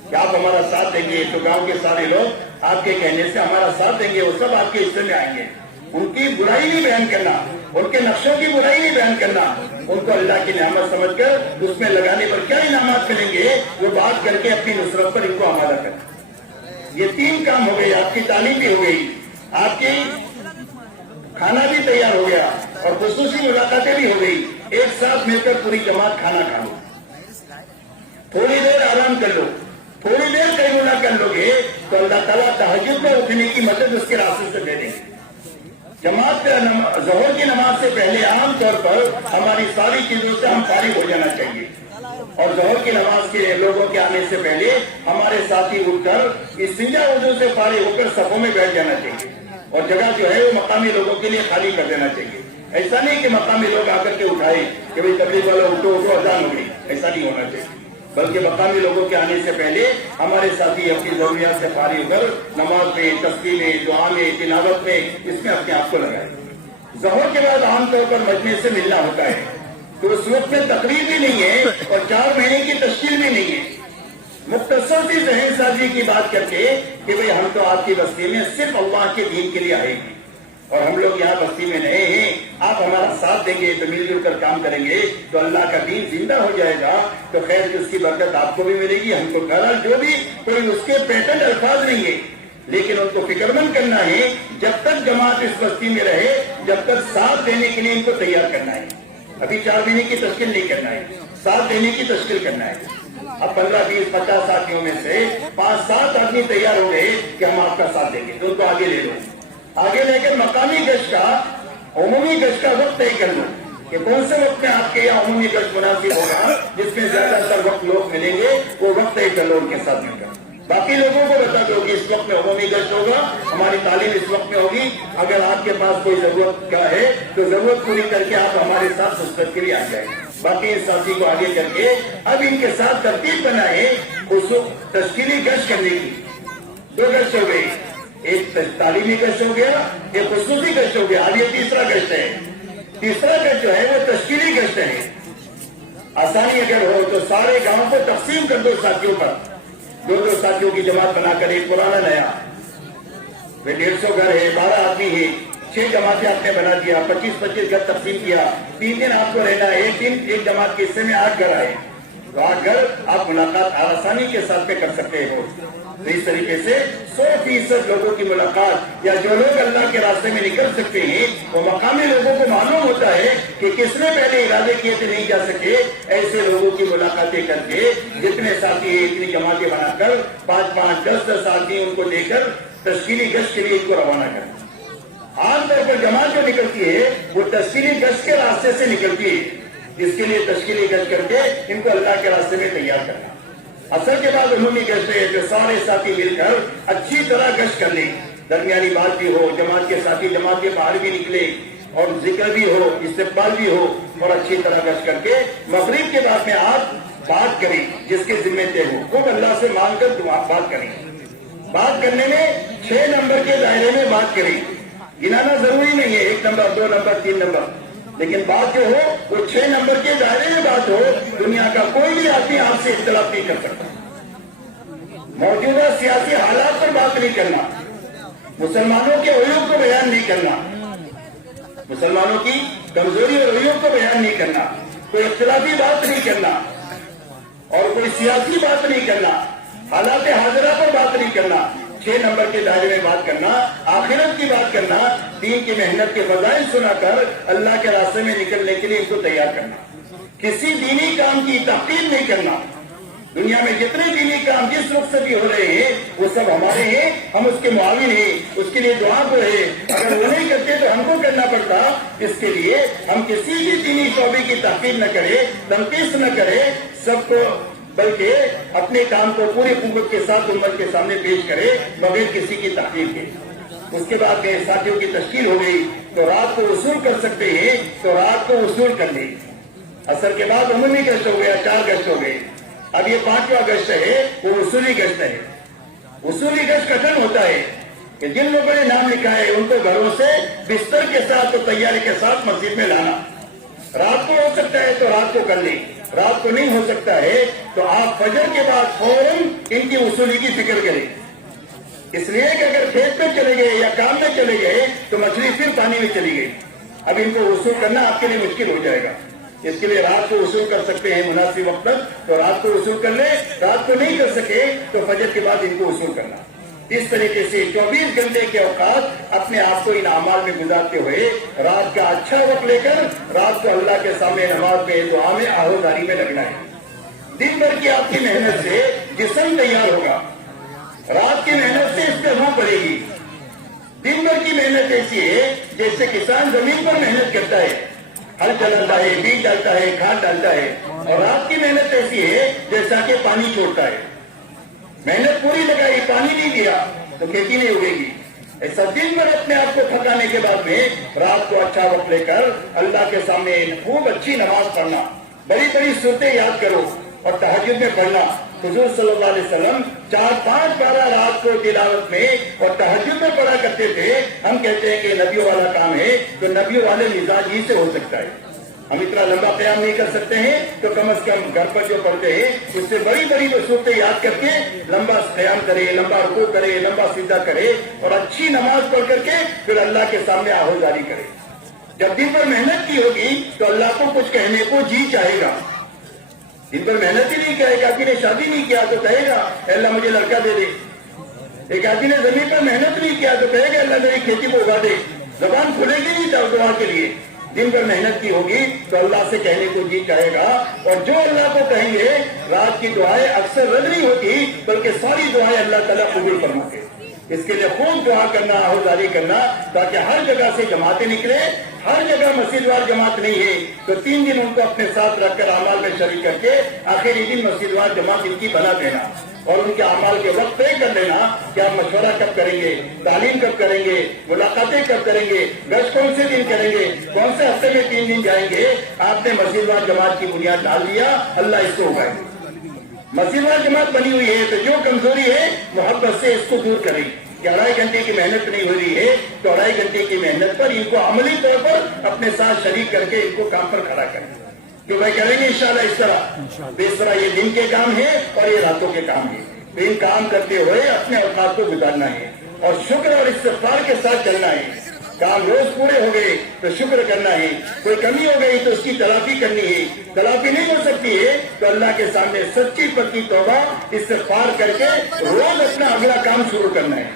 کہ آپ ہمارا ساتھ دیں گے تو گاؤں کے سارے لوگ آپ کے کہنے سے ہمارا ساتھ دیں گے، وہ سب آپ کے حصے میں آئیں گے۔ ان کی برائی نہیں بیان کرنا، ان کے نقشوں کی برائی نہیں بیان کرنا، ان کو اللہ کی نعمت سمجھ کر اس میں لگانے پر کیا انعامات ملیں گے وہ بات کر کے اپنی نصرت پر ان کو آمادہ کرنا۔ یہ 3 کام ہو گئے، آپ کی تعلیم بھی ہو گئی، آپ کی کھانا بھی تیار ہو گیا اور خصوصی ملاقاتیں بھی ہو گئی۔ ایک ساتھ مل کر پوری جماعت کھانا کھا لو، تھوڑی دیر آرام کر لو، تھوڑی دیر قیلولہ کر لو گے تو اللہ تعالیٰ تہجد میں اٹھنے کی مدد اس کے راستے سے دے دیں گے۔ جماعت ظہر کی نماز سے پہلے عام طور پر ہماری ساری چیزوں سے ہم فارغ ہو جانا چاہیے، اور ظہر کی نماز کے لوگوں کے آنے سے پہلے ہمارے ساتھی اٹھ کر استنجا وضو سے فارغ ہو کر صفوں میں بیٹھ جانا چاہیے، اور جگہ جو ہے وہ مقامی لوگوں کے لیے خالی کر دینا چاہیے۔ ایسا نہیں کہ مقامی لوگ آ کر کے اٹھائے کہ بھائی تبلیغ والے اٹھو اٹھو اذان ہو گئی، ایسا نہیں ہونا چاہیے، بلکہ مقامی لوگوں کے آنے سے پہلے ہمارے ساتھی اپنی ضروریات سے فارغ ہو کر نماز میں، تسبیح میں، دعا میں، تلاوت میں، اس میں اپنے آپ کو لگائے۔ ظہر کے بعد عام طور پر مجمع سے ملنا ہوتا ہے تو اس وقت میں تقریر بھی نہیں ہے اور 4 مہینے کی تشکیل بھی نہیں ہے، مختصر سی ذہن سازی کی بات کر کے کہ بھئی ہم تو آپ کی بستی میں صرف اللہ کے دین کے لیے آئے ہیں اور ہم لوگ یہاں بستی میں نئے ہیں، آپ ہمارا ساتھ دیں گے تو مل جل کر کام کریں گے تو اللہ کا دین زندہ ہو جائے گا، تو خیر کہ اس کی برکت آپ کو بھی ملے گی، ہم کو کرا جو بھی کوئی اس کے پیٹنٹ الفاظ نہیں ہے، لیکن ان کو فکر مند کرنا ہے جب تک جماعت اس بستی میں رہے، جب تک ساتھ دینے کے لیے ان کو تیار کرنا ہے۔ ابھی 4 مہینے کی تشکیل نہیں کرنا ہے، ساتھ دینے کی تشکیل کرنا ہے۔ اب 15, 20, 50 ساتھیوں میں سے 5, 7 آدمی تیار ہو گئے کہ ہم آپ کا ساتھ دیں گے، تو ان کو آگے لے لو، آگے لے کے مقامی گشت کا، عمومی گشت کا وقت طے کر لو کہ کون سے وقت میں آپ کے یہاں عمومی گشت مناسب ہوگا، جس میں زیادہ تر وقت لوگ ملیں گے، وہ وقت طے کر لو ان کے ساتھ مل کر۔ باقی لوگوں کو بتا دو کہ اس وقت میں عمومی گشت ہوگا، ہماری تعلیم اس وقت میں ہوگی، اگر آپ کے پاس کوئی ضرورت کا ہے تو ضرورت پوری کر کے آپ ہمارے ساتھ نسبت کے لیے آ جائیں۔ باقی اس ساتھی کو آگے کر کے اب ان کے ساتھ ترتیب بنائے اس تشکیلی گشت کرنے کی۔ 2 گشت ہو گئی، ایک تعلیمی گشت ہو گیا، ایک خصوصی گشت ہو گیا، اب یہ تیسرا گشت ہے۔ تیسرا گشت جو ہے وہ تشکیلی گشت ہے۔ آسانی اگر ہو تو سارے گاؤں کو تقسیم کر دو ساتھیوں پر، 2 ساتھیوں کی جماعت بنا کر، ایک پرانا نیا، 150 گھر ہے، 12 آدمی ہے، 6 جماعتیں آپ نے بنا دیا، 25 گھر تقسیم کیا، 3 دن آپ کو رہنا ہے، ایک دن ایک جماعت کے حصے میں 8 گھر آئے، تو 8 گھر آپ ملاقات آسانی کے ساتھ پہ کر سکتے ہو۔ تو اس طریقے سے 100% لوگوں کی ملاقات، یا جو لوگ اللہ کے راستے میں نکل سکتے ہیں وہ مقامی لوگوں کو معلوم ہوتا ہے کہ کس نے پہلے ارادے کیے تھے نہیں جا سکے، ایسے لوگوں کی ملاقاتیں کر کے جتنے ساتھی ہیں اتنی جماعتیں بنا کر 5-5, 10-10 آدمی ان کو لے کر تشکیلی گشت کے لیے ان کو روانہ کریں۔ عام طور پر جماعت جو نکلتی ہے وہ تشکیلی گشت کے راستے سے نکلتی ہے، جس کے لیے تشکیلی گشت کر کے ان کو اللہ کے راستے میں تیار کرنا۔ اثر کے بعد عمومی گشت ہے جو سارے ساتھی مل کر اچھی طرح گشت کر لیں، درمیانی بات بھی ہو، جماعت کے ساتھی جماعت کے باہر بھی نکلے، اور ذکر بھی ہو، استقبال بھی ہو، اور اچھی طرح گشت کر کے مغرب کے بعد میں آپ بات کریں جس کے ذمے طے ہو، خود اللہ سے مانگ کر دعا بات کریں۔ بات کرنے میں 6 نمبر کے دائرے میں بات کریں، گنانا ضروری نہیں ہے 1 نمبر 2 نمبر 3 نمبر، لیکن بات جو ہو وہ 6 نمبر کے دائرے میں بات ہو، دنیا کا کوئی بھی آدمی آپ سے اختلاف نہیں کر سکتا۔ موجودہ سیاسی حالات پر بات نہیں کرنا، مسلمانوں کے عیوب کو بیان نہیں کرنا، مسلمانوں کی کمزوری اور عیوب کو بیان نہیں کرنا، کوئی اختلافی بات نہیں کرنا، اور کوئی سیاسی بات نہیں کرنا، حالات حاضرہ پر بات نہیں کرنا، 6 نمبر کے دائرے میں بات کرنا، آخرت کی بات کرنا، دین کی محنت کے فضائل سنا کر اللہ کے راستے میں نکلنے کے لیے ان کو تیار کرنا، کسی دینی کام کی تحقیر نہیں کرنا۔ دنیا میں جتنے دینی کام جس رخ سے بھی ہو رہے ہیں وہ سب ہمارے ہیں، ہم اس کے معاون ہیں، اس کے لیے دعا کو ہے، اگر وہ نہیں کرتے تو ہم کو کرنا پڑتا۔ اس کے لیے ہم کسی بھی دینی شعبے کی تحقیر نہ کرے، تنقید نہ کرے، سب کو، بلکہ اپنے کام کو پوری قوت کے ساتھ امت کے سامنے پیش کرے بغیر کسی کی تحقیر کے۔ اس کے بعد ساتھیوں کی تشکیل ہو گئی تو رات کو وصول کر سکتے ہیں تو رات کو وصول کر لیں۔ اثر کے بعد عمومی گشت ہو گیا، 4 گشت ہو گئے، اب یہ 5واں گشت ہے وہ وصولی گشت ہے۔ وصولی گشت کٹن ہوتا ہے کہ جن لوگوں نے نام لکھا ہے ان کو گھروں سے بستر کے ساتھ اور تیاری کے ساتھ مسجد میں لانا، رات کو ہو سکتا ہے تو رات کو کر لیں، رات کو نہیں ہو سکتا ہے تو آپ فجر کے بعد فوراً ان کی وصولی کی فکر کریں، اس لیے کہ اگر کھیت میں چلے گئے یا کام میں چلے گئے تو مچھلی پھر پانی میں چلی گئی، اب ان کو وصول کرنا آپ کے لیے مشکل ہو جائے گا۔ اس کے لیے رات کو وصول کر سکتے ہیں مناسب وقت تک تو رات کو وصول کر لیں، رات کو نہیں کر سکے تو فجر کے بعد ان کو وصول کرنا۔ اس طریقے سے 24 گھنٹے کے اوقات اپنے آپ کو ان اعمال میں گزارتے ہوئے رات کا اچھا وقت لے کر رات کو اللہ کے سامنے نماز میں، دعا میں، آہوزاری میں لگنا ہے۔ دن بھر کی آپ کی محنت سے جسم تیار ہوگا، رات کی محنت سے اس پہ روح پڑے گی۔ دن بھر کی محنت ایسی ہے جیسے کسان زمین پر محنت کرتا ہے، ہل چلاتا ہے، بیج ڈالتا ہے، کھاد ڈالتا ہے، اور رات کی محنت ایسی ہے جیسا کہ پانی چھوڑتا ہے، محنت پوری لگائی، پانی نہیں دیا تو کھیتی نہیں اگے گی۔ ایسا دن بھر اپنے آپ کو تھکانے کے بعد میں رات کو اچھا وقت لے کر اللہ کے سامنے خوب اچھی نماز پڑھنا، بڑی بڑی صورتیں یاد کرو اور تہجد میں پڑھنا۔ حضور صلی اللہ علیہ وسلم 4-5 پارہ رات کو تلاوت میں اور تہجد میں پڑھا کرتے تھے۔ ہم کہتے ہیں کہ نبیوں والا کام ہے تو نبیوں والے مزاج ہی سے ہو سکتا ہے، ہم اتنا لمبا قیام نہیں کر سکتے ہیں تو کم از کم گھر پر جو پڑھتے ہیں اس سے بڑی بڑی صورتیں یاد کر کے لمبا قیام کرے، لمبا رکوع کرے، لمبا سجدہ کرے اور اچھی نماز پڑھ کر کے پھر اللہ کے سامنے آہوزاری کرے۔ جب دن بھر محنت کی ہوگی تو اللہ کو کچھ کہنے کو جی چاہے گا، دن بھر محنت ہی نہیں کہے گا، آدمی نے شادی نہیں کیا تو کہے گا اے اللہ مجھے لڑکا دے دے، ایک آدمی نے زمین پر محنت نہیں کیا تو کہے گا اللہ میری کھیتی کو اگا دے، زبان کھلے گی نہیں دعا کے لیے، دن بھر محنت کی ہوگی تو اللہ سے کہنے کو جی چاہے گا، اور جو اللہ کو کہیں گے رات کی دعائیں اکثر رد نہیں ہوتی بلکہ ساری دعائیں اللہ تعالیٰ قبول فرماتے۔ اس کے لیے خوب دعا کرنا، آہوازاری کرنا، تاکہ ہر جگہ سے جماعتیں نکلے۔ ہر جگہ مسجد وار جماعت نہیں ہے تو 3 دن ان کو اپنے ساتھ رکھ کر اعمال میں شریک کر کے آخری دن مسجد وار جماعت ان کی بنا دینا، اور ان کے اعمال کے وقت طے کر لینا کہ آپ مشورہ کب کریں گے، تعلیم کب کریں گے، ملاقاتیں کب کریں گے، گشت کون سے دن کریں گے، کون سے ہفتے میں 3 دن جائیں گے۔ آپ نے مسجد وار جماعت کی بنیاد ڈال دیا، اللہ اس کو اگائے گا۔ مسجد وار جماعت بنی ہوئی ہے تو جو کمزوری ہے محبت سے اس کو دور کریں کہ 2.5 گھنٹے کی محنت نہیں ہو رہی ہے تو 2.5 گھنٹے کی محنت پر ان کو عملی طور پر اپنے ساتھ شریک کر کے ان کو کام پر کھڑا کریں، جو بھائی کریں گے انشاءاللہ اس طرح یہ دن کے کام ہے اور یہ راتوں کے کام ہے۔ تو ان کام کرتے ہوئے اپنے اوقات کو گزارنا ہے اور شکر اور استغفار کے ساتھ چلنا ہے۔ کام روز پورے ہو گئے تو شکر کرنا ہے، کوئی کمی ہو گئی تو اس کی تلافی کرنی ہے، تلافی نہیں ہو سکتی ہے تو اللہ کے سامنے سچی پکی توبہ استغفار کر کے روز اپنا اگلا کام شروع کرنا ہے۔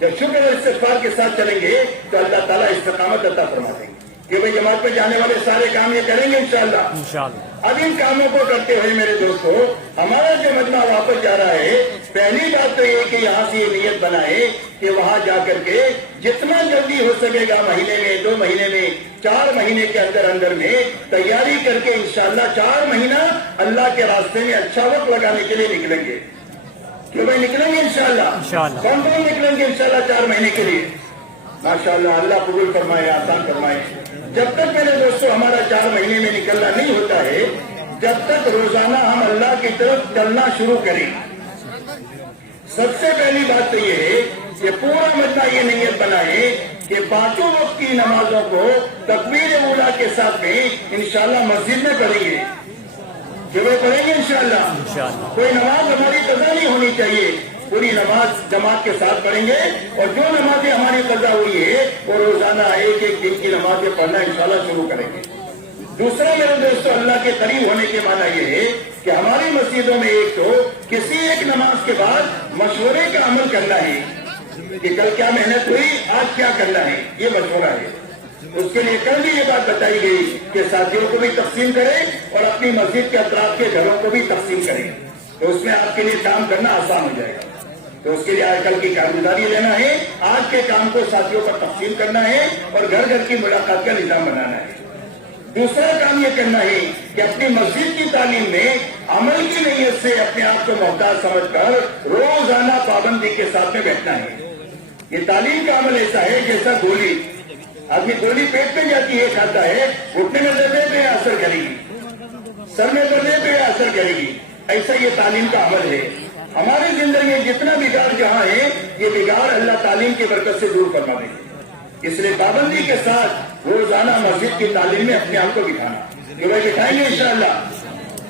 جب شکر اور استغفار کے ساتھ چلیں گے تو اللہ تعالیٰ استقامت عطا فرما دیں گے کہ بھئی جماعت پہ جانے والے سارے کام یہ کریں گے انشاءاللہ۔ اب ان کاموں کو کرتے ہوئے میرے دوستو، ہمارا جو مجمع واپس جا رہا ہے، پہلی بات تو یہ کہ یہاں سے یہ نیت بنائے کہ وہاں جا کر کے جتنا جلدی ہو سکے گا، مہینے میں، 2 مہینے میں، 4 مہینے کے اندر میں تیاری کر کے انشاءاللہ 4 مہینہ اللہ کے راستے میں اچھا وقت لگانے کے لیے نکلیں گے۔ کیوں بھائی نکلیں گے انشاءاللہ؟ کون کون نکلیں گے انشاءاللہ 4 مہینے کے لیے؟ ماشاءاللہ، اللہ قبول فرمائے، آسان فرمائے۔ جب تک میرے دوستو ہمارا 4 مہینے میں نکلنا نہیں ہوتا ہے، جب تک روزانہ ہم اللہ کی طرف چلنا شروع کریں۔ سب سے پہلی بات تو یہ ہے کہ پورا مجمع یہ نیت بنائے کہ 5 وقت کی نمازوں کو تکبیر اولیٰ کے ساتھ میں انشاءاللہ مسجد میں پڑھیں گے، جو وہ پڑھیں گے انشاءاللہ۔ کوئی نماز ہماری قضا نہیں ہونی چاہیے، پوری نماز جماعت کے ساتھ پڑھیں گے، اور جو نمازیں ہماری قضا ہوئی ہے وہ روزانہ ایک دن کی نمازیں پڑھنا انشاءاللہ شروع کریں گے۔ دوسرا میرے دوستو، اللہ کے قریب ہونے کے معنی یہ ہے کہ ہماری مسجدوں میں ایک تو کسی ایک نماز کے بعد مشورے کا عمل کرنا ہے کہ کل کیا محنت ہوئی، آج کیا کرنا ہے، یہ مشورہ ہے۔ اس کے لیے کل بھی یہ بات بتائی گئی کہ ساتھیوں کو بھی تقسیم کریں اور اپنی مسجد کے اطراف کے گھروں کو بھی تقسیم کریں، تو اس میں آپ کے لیے کام کرنا آسان ہو جائے گا۔ تو اس کے لیے آج کل کی کارگزاری لینا ہے، آج کے کام کو ساتھیوں پر تقسیم کرنا ہے اور گھر گھر کی ملاقات کا نظام بنانا ہے۔ دوسرا کام یہ کرنا ہے کہ اپنی مسجد کی تعلیم میں عمل کی نیت سے اپنے آپ کو محتاج سمجھ کر روزانہ پابندی کے ساتھ میں بیٹھنا ہے۔ یہ تعلیم کا عمل ایسا ہے جیسا گولی، آدمی گولی پیٹ پہ جاتی ہے، کھاتا ہے، گھٹنے میں دردے پہ اثر کرے گی، سر میں دردے پہ اثر کرے گی، ایسا یہ تعلیم کا عمل ہے۔ ہماری زندگی میں جتنا بگاڑ جہاں ہے، یہ بگاڑ اللہ تعلیم کی برکت سے دور کرنا دے۔ اس لیے پابندی کے ساتھ روزانہ مسجد کی تعلیم میں اپنے آپ کو بٹھانا، جو وہ بٹھائیں گے انشاءاللہ۔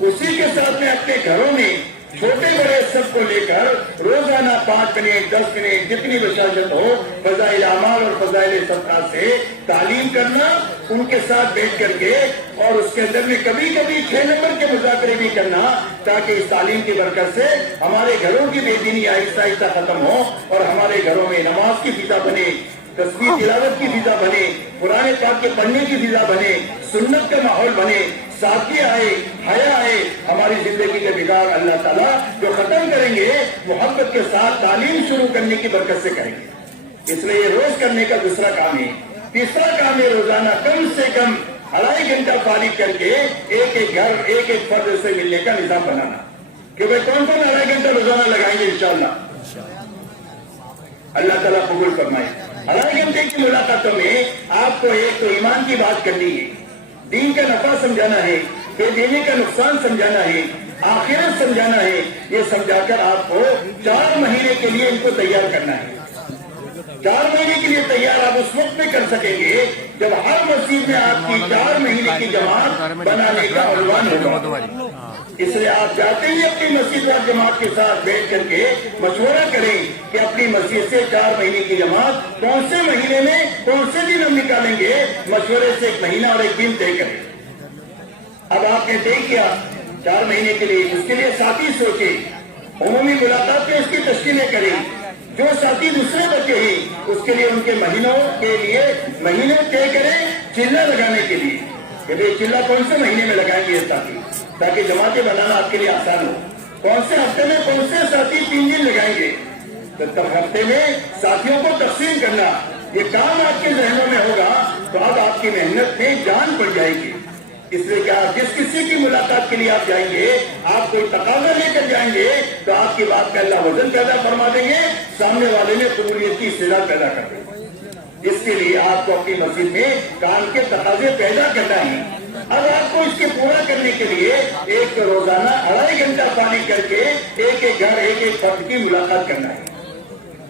اسی کے ساتھ میں اپنے گھروں میں چھوٹے بڑے سب کو لے کر روزانہ 5 منٹ 10 منٹ جتنی بشاشت ہو فضائل اعمال اور فضائل صدقات سے تعلیم کرنا، ان کے ساتھ بیٹھ کر کے، اور اس کے اندر میں کبھی کبھی 6 نمبر کے مذاکرے بھی کرنا، تاکہ اس تعلیم کی برکت سے ہمارے گھروں کی بے دینی آہستہ آہستہ ختم ہو اور ہمارے گھروں میں نماز کی فضا بنے، تسبیح تلاوت کی فضا بنے، قرآن پاک کے پڑھنے کی فضا بنے، سنت کا ماحول بنے، سادگی آئے، حیا آئے۔ ہماری زندگی کے بگاڑ اللہ تعالیٰ جو ختم کریں گے، محبت کے ساتھ تعلیم شروع کرنے کی برکت سے کریں گے۔ اس لیے یہ روز کرنے کا دوسرا کام ہے۔ تیسرا کام ہے روزانہ کم سے کم 2.5 گھنٹہ فارغ کر کے ایک ایک گھر ایک ایک فرد سے ملنے کا نظام بنانا، کہ بھائی کون کون 2.5 گھنٹہ روزانہ لگائیں گے انشاءاللہ۔ اللہ تعالیٰ قبول فرمائے۔ 2.5 گھنٹے کی ملاقاتوں میں آپ کو ایک تو ایمان کی بات کرنی ہے، دین کا نفع سمجھانا ہے، بے دینی کا نقصان سمجھانا ہے، آخرت سمجھانا ہے۔ یہ سمجھا کر آپ کو 4 مہینے کے لیے ان کو تیار کرنا ہے۔ 4 مہینے کے لیے تیار آپ اس وقت میں کر سکیں گے جب ہر مسجد میں آپ کی 4 مہینے کی جماعت بنانے کا عنوان ہوگا۔ اس لیے آپ جاتے ہی اپنی مسجد اور جماعت کے ساتھ بیٹھ کر کے مشورہ کریں کہ اپنی مسجد سے 4 مہینے کی جماعت کون سے مہینے میں کون سے دن ہم نکالیں گے، مشورے سے 1 مہینہ اور 1 دن طے کریں۔ اب آپ نے طے کیا 4 مہینے کے لیے، اس کے لیے ساتھی سوچے، عمومی ملاقات میں اس کی تشکیلیں کریں، جو ساتھی دوسرے بچے ہی اس کے لیے ان کے مہینوں کے لیے مہینے طے کریں چلہ لگانے کے لیے کہ بھائی چلہ کون سے مہینے میں لگائیں گے ساتھی، تاکہ جماعتیں بنانا آپ کے لیے آسان ہو. کون سے ہفتے میں کون سے ساتھی 3 دن لگائیں گے، تو تب ہفتے میں ساتھیوں کو تقسیم کرنا. یہ کام آپ کے ذہنوں میں ہوگا تو اب آپ کی محنت میں جان پڑ جائے گی. اس لیے کہ آپ جس کسی کی ملاقات کے لیے آپ جائیں گے، آپ کوئی تقاضا لے کر جائیں گے تو آپ کی بات کا اللہ وزن پیدا فرما دیں گے، سامنے والے میں قبولیت کی استدعا پیدا کر دیں گے. اس کے لیے آپ کو اپنی مسجد میں کام کے تقاضے پیدا کرنا ہے. اب آپ کو اس کے پورا کرنے کے لیے ایک روزانہ 2.5 گھنٹہ پانی کر کے ایک ایک گھر ایک ایک فرد کی ملاقات کرنا ہے.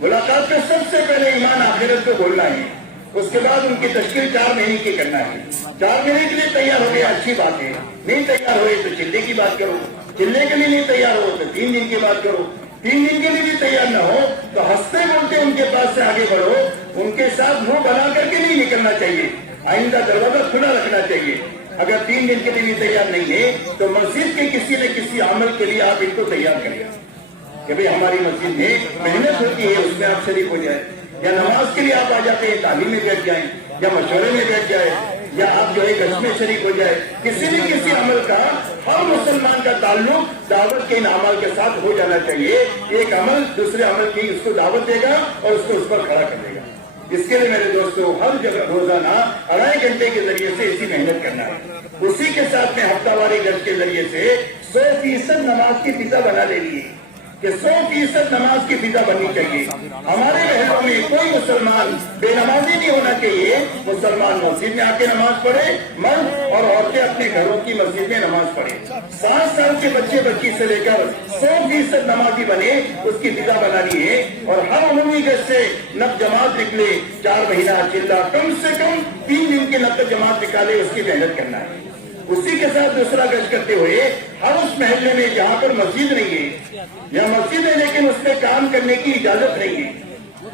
ملاقات میں سب سے پہلے ایمان آخرت کو بولنا ہے. اس کے بعد ان کی تشکیل 4 مہینے کی کرنا ہے. 4 مہینے کے لیے تیار ہو گیا اچھی بات ہے، نہیں تیار ہوئے تو چلے کی بات کرو، چلے کے لیے نہیں تیار ہو تو 3 دن کی بات کرو، 3 دن کے لیے بھی تیار نہ ہو تو ہنستے بولتے ان کے پاس سے آگے بڑھو. ان کے ساتھ منہ بنا کر کے نہیں نکلنا چاہیے، آئندہ دروازہ کھلا رکھنا چاہیے. اگر 3 دن کے لیے بھی تیار نہیں ہے تو مسجد کے کسی نہ کسی عمل کے لیے آپ ان کو تیار کریں کہ بھائی ہماری مسجد میں محنت ہوتی ہے، اس میں آپ شریک ہو جائے. یا نماز کے لیے آپ آ جاتے ہیں، تعلیم میں بیٹھ جائیں یا مشورے میں بیٹھ جائے یا آپ جو ہے گشت میں شریک ہو جائے. کسی نہ کسی عمل کا ہر مسلمان کا تعلق دعوت کے ان عمل کے ساتھ ہو جانا چاہیے. ایک عمل دوسرے عمل کی اس کو دعوت دے گا اور اس کو اس پر کھڑا کر دے گا. اس کے لیے میرے دوستوں ہر جگہ روزانہ 2.5 گھنٹے کے ذریعے سے اسی محنت کرنا ہے. اسی کے ساتھ میں ہفتہ واری گشت کے ذریعے سے 100% نماز کی فضا بنا لینی ہے کہ 100% نماز کی فضا بننی چاہیے. ہمارے گھروں میں کوئی مسلمان بے نمازی نہیں ہونا چاہیے. مسلمان مسجد میں آ کے نماز پڑھے، مرد اور عورتیں اپنے گھروں کی مسجد میں نماز پڑھے. 7 سال کے بچے بچی سے لے کر 100% نمازی بنے، اس کی فضا بنانی ہے. اور ہر عمومی گشت سے نقد جماعت نکلے، 4 مہینہ چلہ کم سے کم 3 دن کی نقد جماعت نکالے، اس کی محنت کرنا ہے. اسی کے ساتھ دوسرا گشت کرتے ہوئے ہر اس محلے میں جہاں پر مسجد نہیں ہے یا مسجد ہے لیکن اس میں کام کرنے کی اجازت نہیں ہے،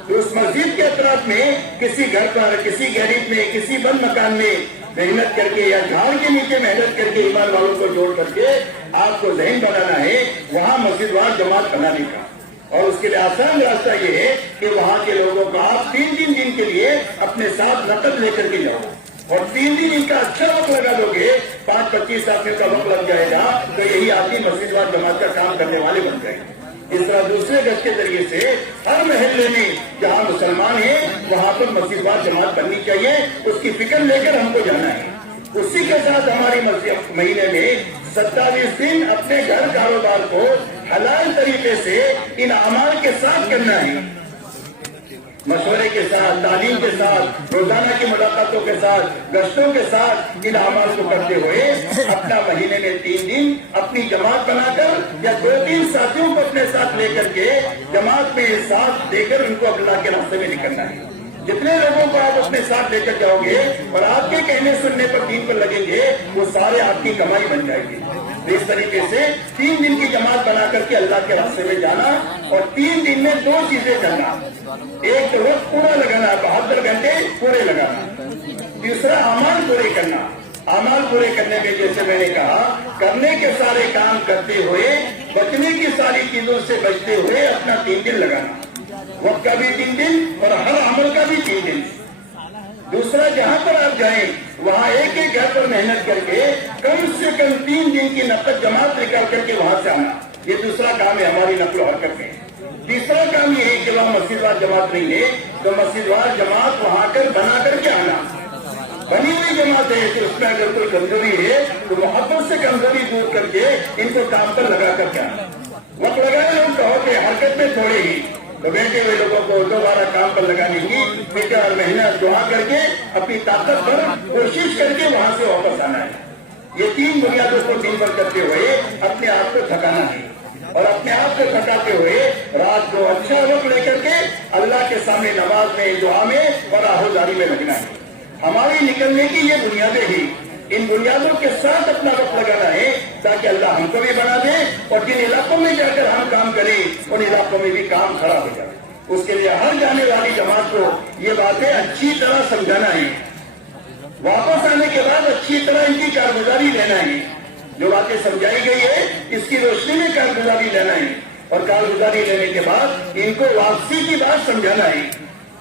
تو اس مسجد کے اطراف میں کسی گھر پر، کسی گیریج میں، کسی بند مکان میں محنت کر کے یا جھاڑ کے نیچے محنت کر کے ایمان والوں کو جوڑ کر کے آپ کو ذہن بنانا ہے وہاں مسجد وار جماعت بنانے کا. اور اس کے لیے آسان راستہ یہ ہے کہ وہاں کے لوگوں کو آپ 3 دن کے لیے اپنے ساتھ نقد لے کر کے جاؤ اور 3 دن ان کا اچھا وقت لگا دو گے، 5-25 آدمیوں کا وقت لگ جائے گا تو یہی آدمی مسجد وار جماعت کا کام کرنے والے بن جائیں گے. اس طرح دوسرے گشت کے ذریعے سے ہر محلے میں جہاں مسلمان ہیں وہاں پر مسجد وار جماعت بننی چاہیے، اس کی فکر لے کر ہم کو جانا ہے. اسی کے ساتھ ہماری مسجد مہینے میں 27 دن اپنے گھر کاروبار کو حلال طریقے سے ان اعمال کے ساتھ کرنا ہے، مشورے کے ساتھ، تعلیم کے ساتھ، روزانہ کی ملاقاتوں کے ساتھ، گشتوں کے ساتھ ان اعمال کو کرتے ہوئے اپنا مہینے میں 3 دن اپنی جماعت بنا کر یا 2-3 ساتھیوں کو اپنے ساتھ لے کر کے جماعت میں ساتھ دے کر ان کو اللہ کے راستے میں نکلنا ہے. جتنے لوگوں کو آپ اپنے ساتھ لے کر جاؤ گے اور آپ کے کہنے سننے پر دین پر لگیں گے وہ سارے آپ کی کمائی بن جائے گی. اس طریقے سے 3 دن کی جماعت بنا کر کے اللہ کے راستے میں جانا اور 3 دن میں 2 چیزیں کرنا. ایک تو وقت پورا لگانا، 72 گھنٹے پورے لگانا. دوسرا اعمال پورے کرنا. اعمال پورے کرنے میں جیسے میں نے کہا کرنے کے سارے کام کرتے ہوئے بچنے کی ساری چیزوں سے بچتے ہوئے اپنا 3 دن لگانا، وقت کا بھی 3 دن اور ہر عمل کا بھی 3 دن. دوسرا جہاں پر آپ جائیں وہاں ایک ایک گھر پر محنت کر کے کم سے کم 3 دن کی نقد جماعت نکال کر کے وہاں سے آنا. یہ دوسرا کام ہے ہماری نقل و حرکت میں. تیسرا کام یہ ہے کہ وہاں مسجد وار جماعت نہیں ہے تو مسجد وار جماعت وہاں کر بنا کر کے آنا. بنی ہوئی جماعت ہے تو اس میں اگر کوئی کمزوری ہے تو محبت سے کمزوری دور کر کے ان کو کام پر لگا کر کے آنا. وقت لگانے ہم کہو کہ حرکت میں تھوڑے ہی تو بیٹھے ہوئے لوگوں کو دوبارہ کام پر لگانے کی فکر اور محنت دعا کر کے اپنی طاقت پر کوشش کر کے وہاں سے واپس آنا ہے. یہ 3 بنیادوں کو دن بھر کرتے ہوئے اپنے آپ کو تھکانا ہے اور اپنے آپ کو تھکاتے ہوئے رات کو اچھا وقت لے کر کے اللہ کے سامنے نماز میں، دعا میں اور آہوزاری میں لگنا ہے. ہماری نکلنے کی یہ بنیادیں ہی، ان بنیادوں کے ساتھ اپنا وقت لگانا ہے تاکہ اللہ ہم کو بھی بنا دے اور جن علاقوں میں جا کر ہم کام کریں ان علاقوں میں بھی کام کھڑا ہو جائے. اس کے لیے ہر جانے والی جماعت کو یہ باتیں اچھی طرح سمجھانا ہے، واپس آنے کے بعد اچھی طرح ان کی کارگزاری لینا ہے. جو باتیں سمجھائی گئی ہے اس کی روشنی میں کارگزاری لینا ہے. اور کارگزاری لینے کے بعد ان کو واپسی کی بات سمجھانا ہے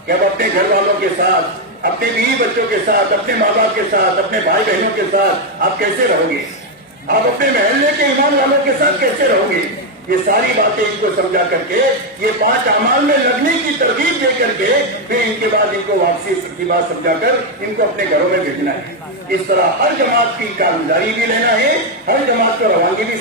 کہ اب اپنے گھر والوں کے ساتھ، اپنے بیوی بچوں کے ساتھ، اپنے ماں باپ کے ساتھ، اپنے بھائی بہنوں کے ساتھ آپ کیسے رہو گے، آپ اپنے محلے کے ایمان والوں کے ساتھ کیسے رہو گے. یہ ساری باتیں ان کو سمجھا کر کے یہ 5 اعمال میں لگنے کی ترغیب دے کر کے پھر ان کے بعد ان کو واپسی کی بات سمجھا کر ان کو اپنے گھروں میں بھیجنا ہے. اس طرح ہر جماعت کی کارگزاری بھی لینا ہے، ہر جماعت کو روانگی بھی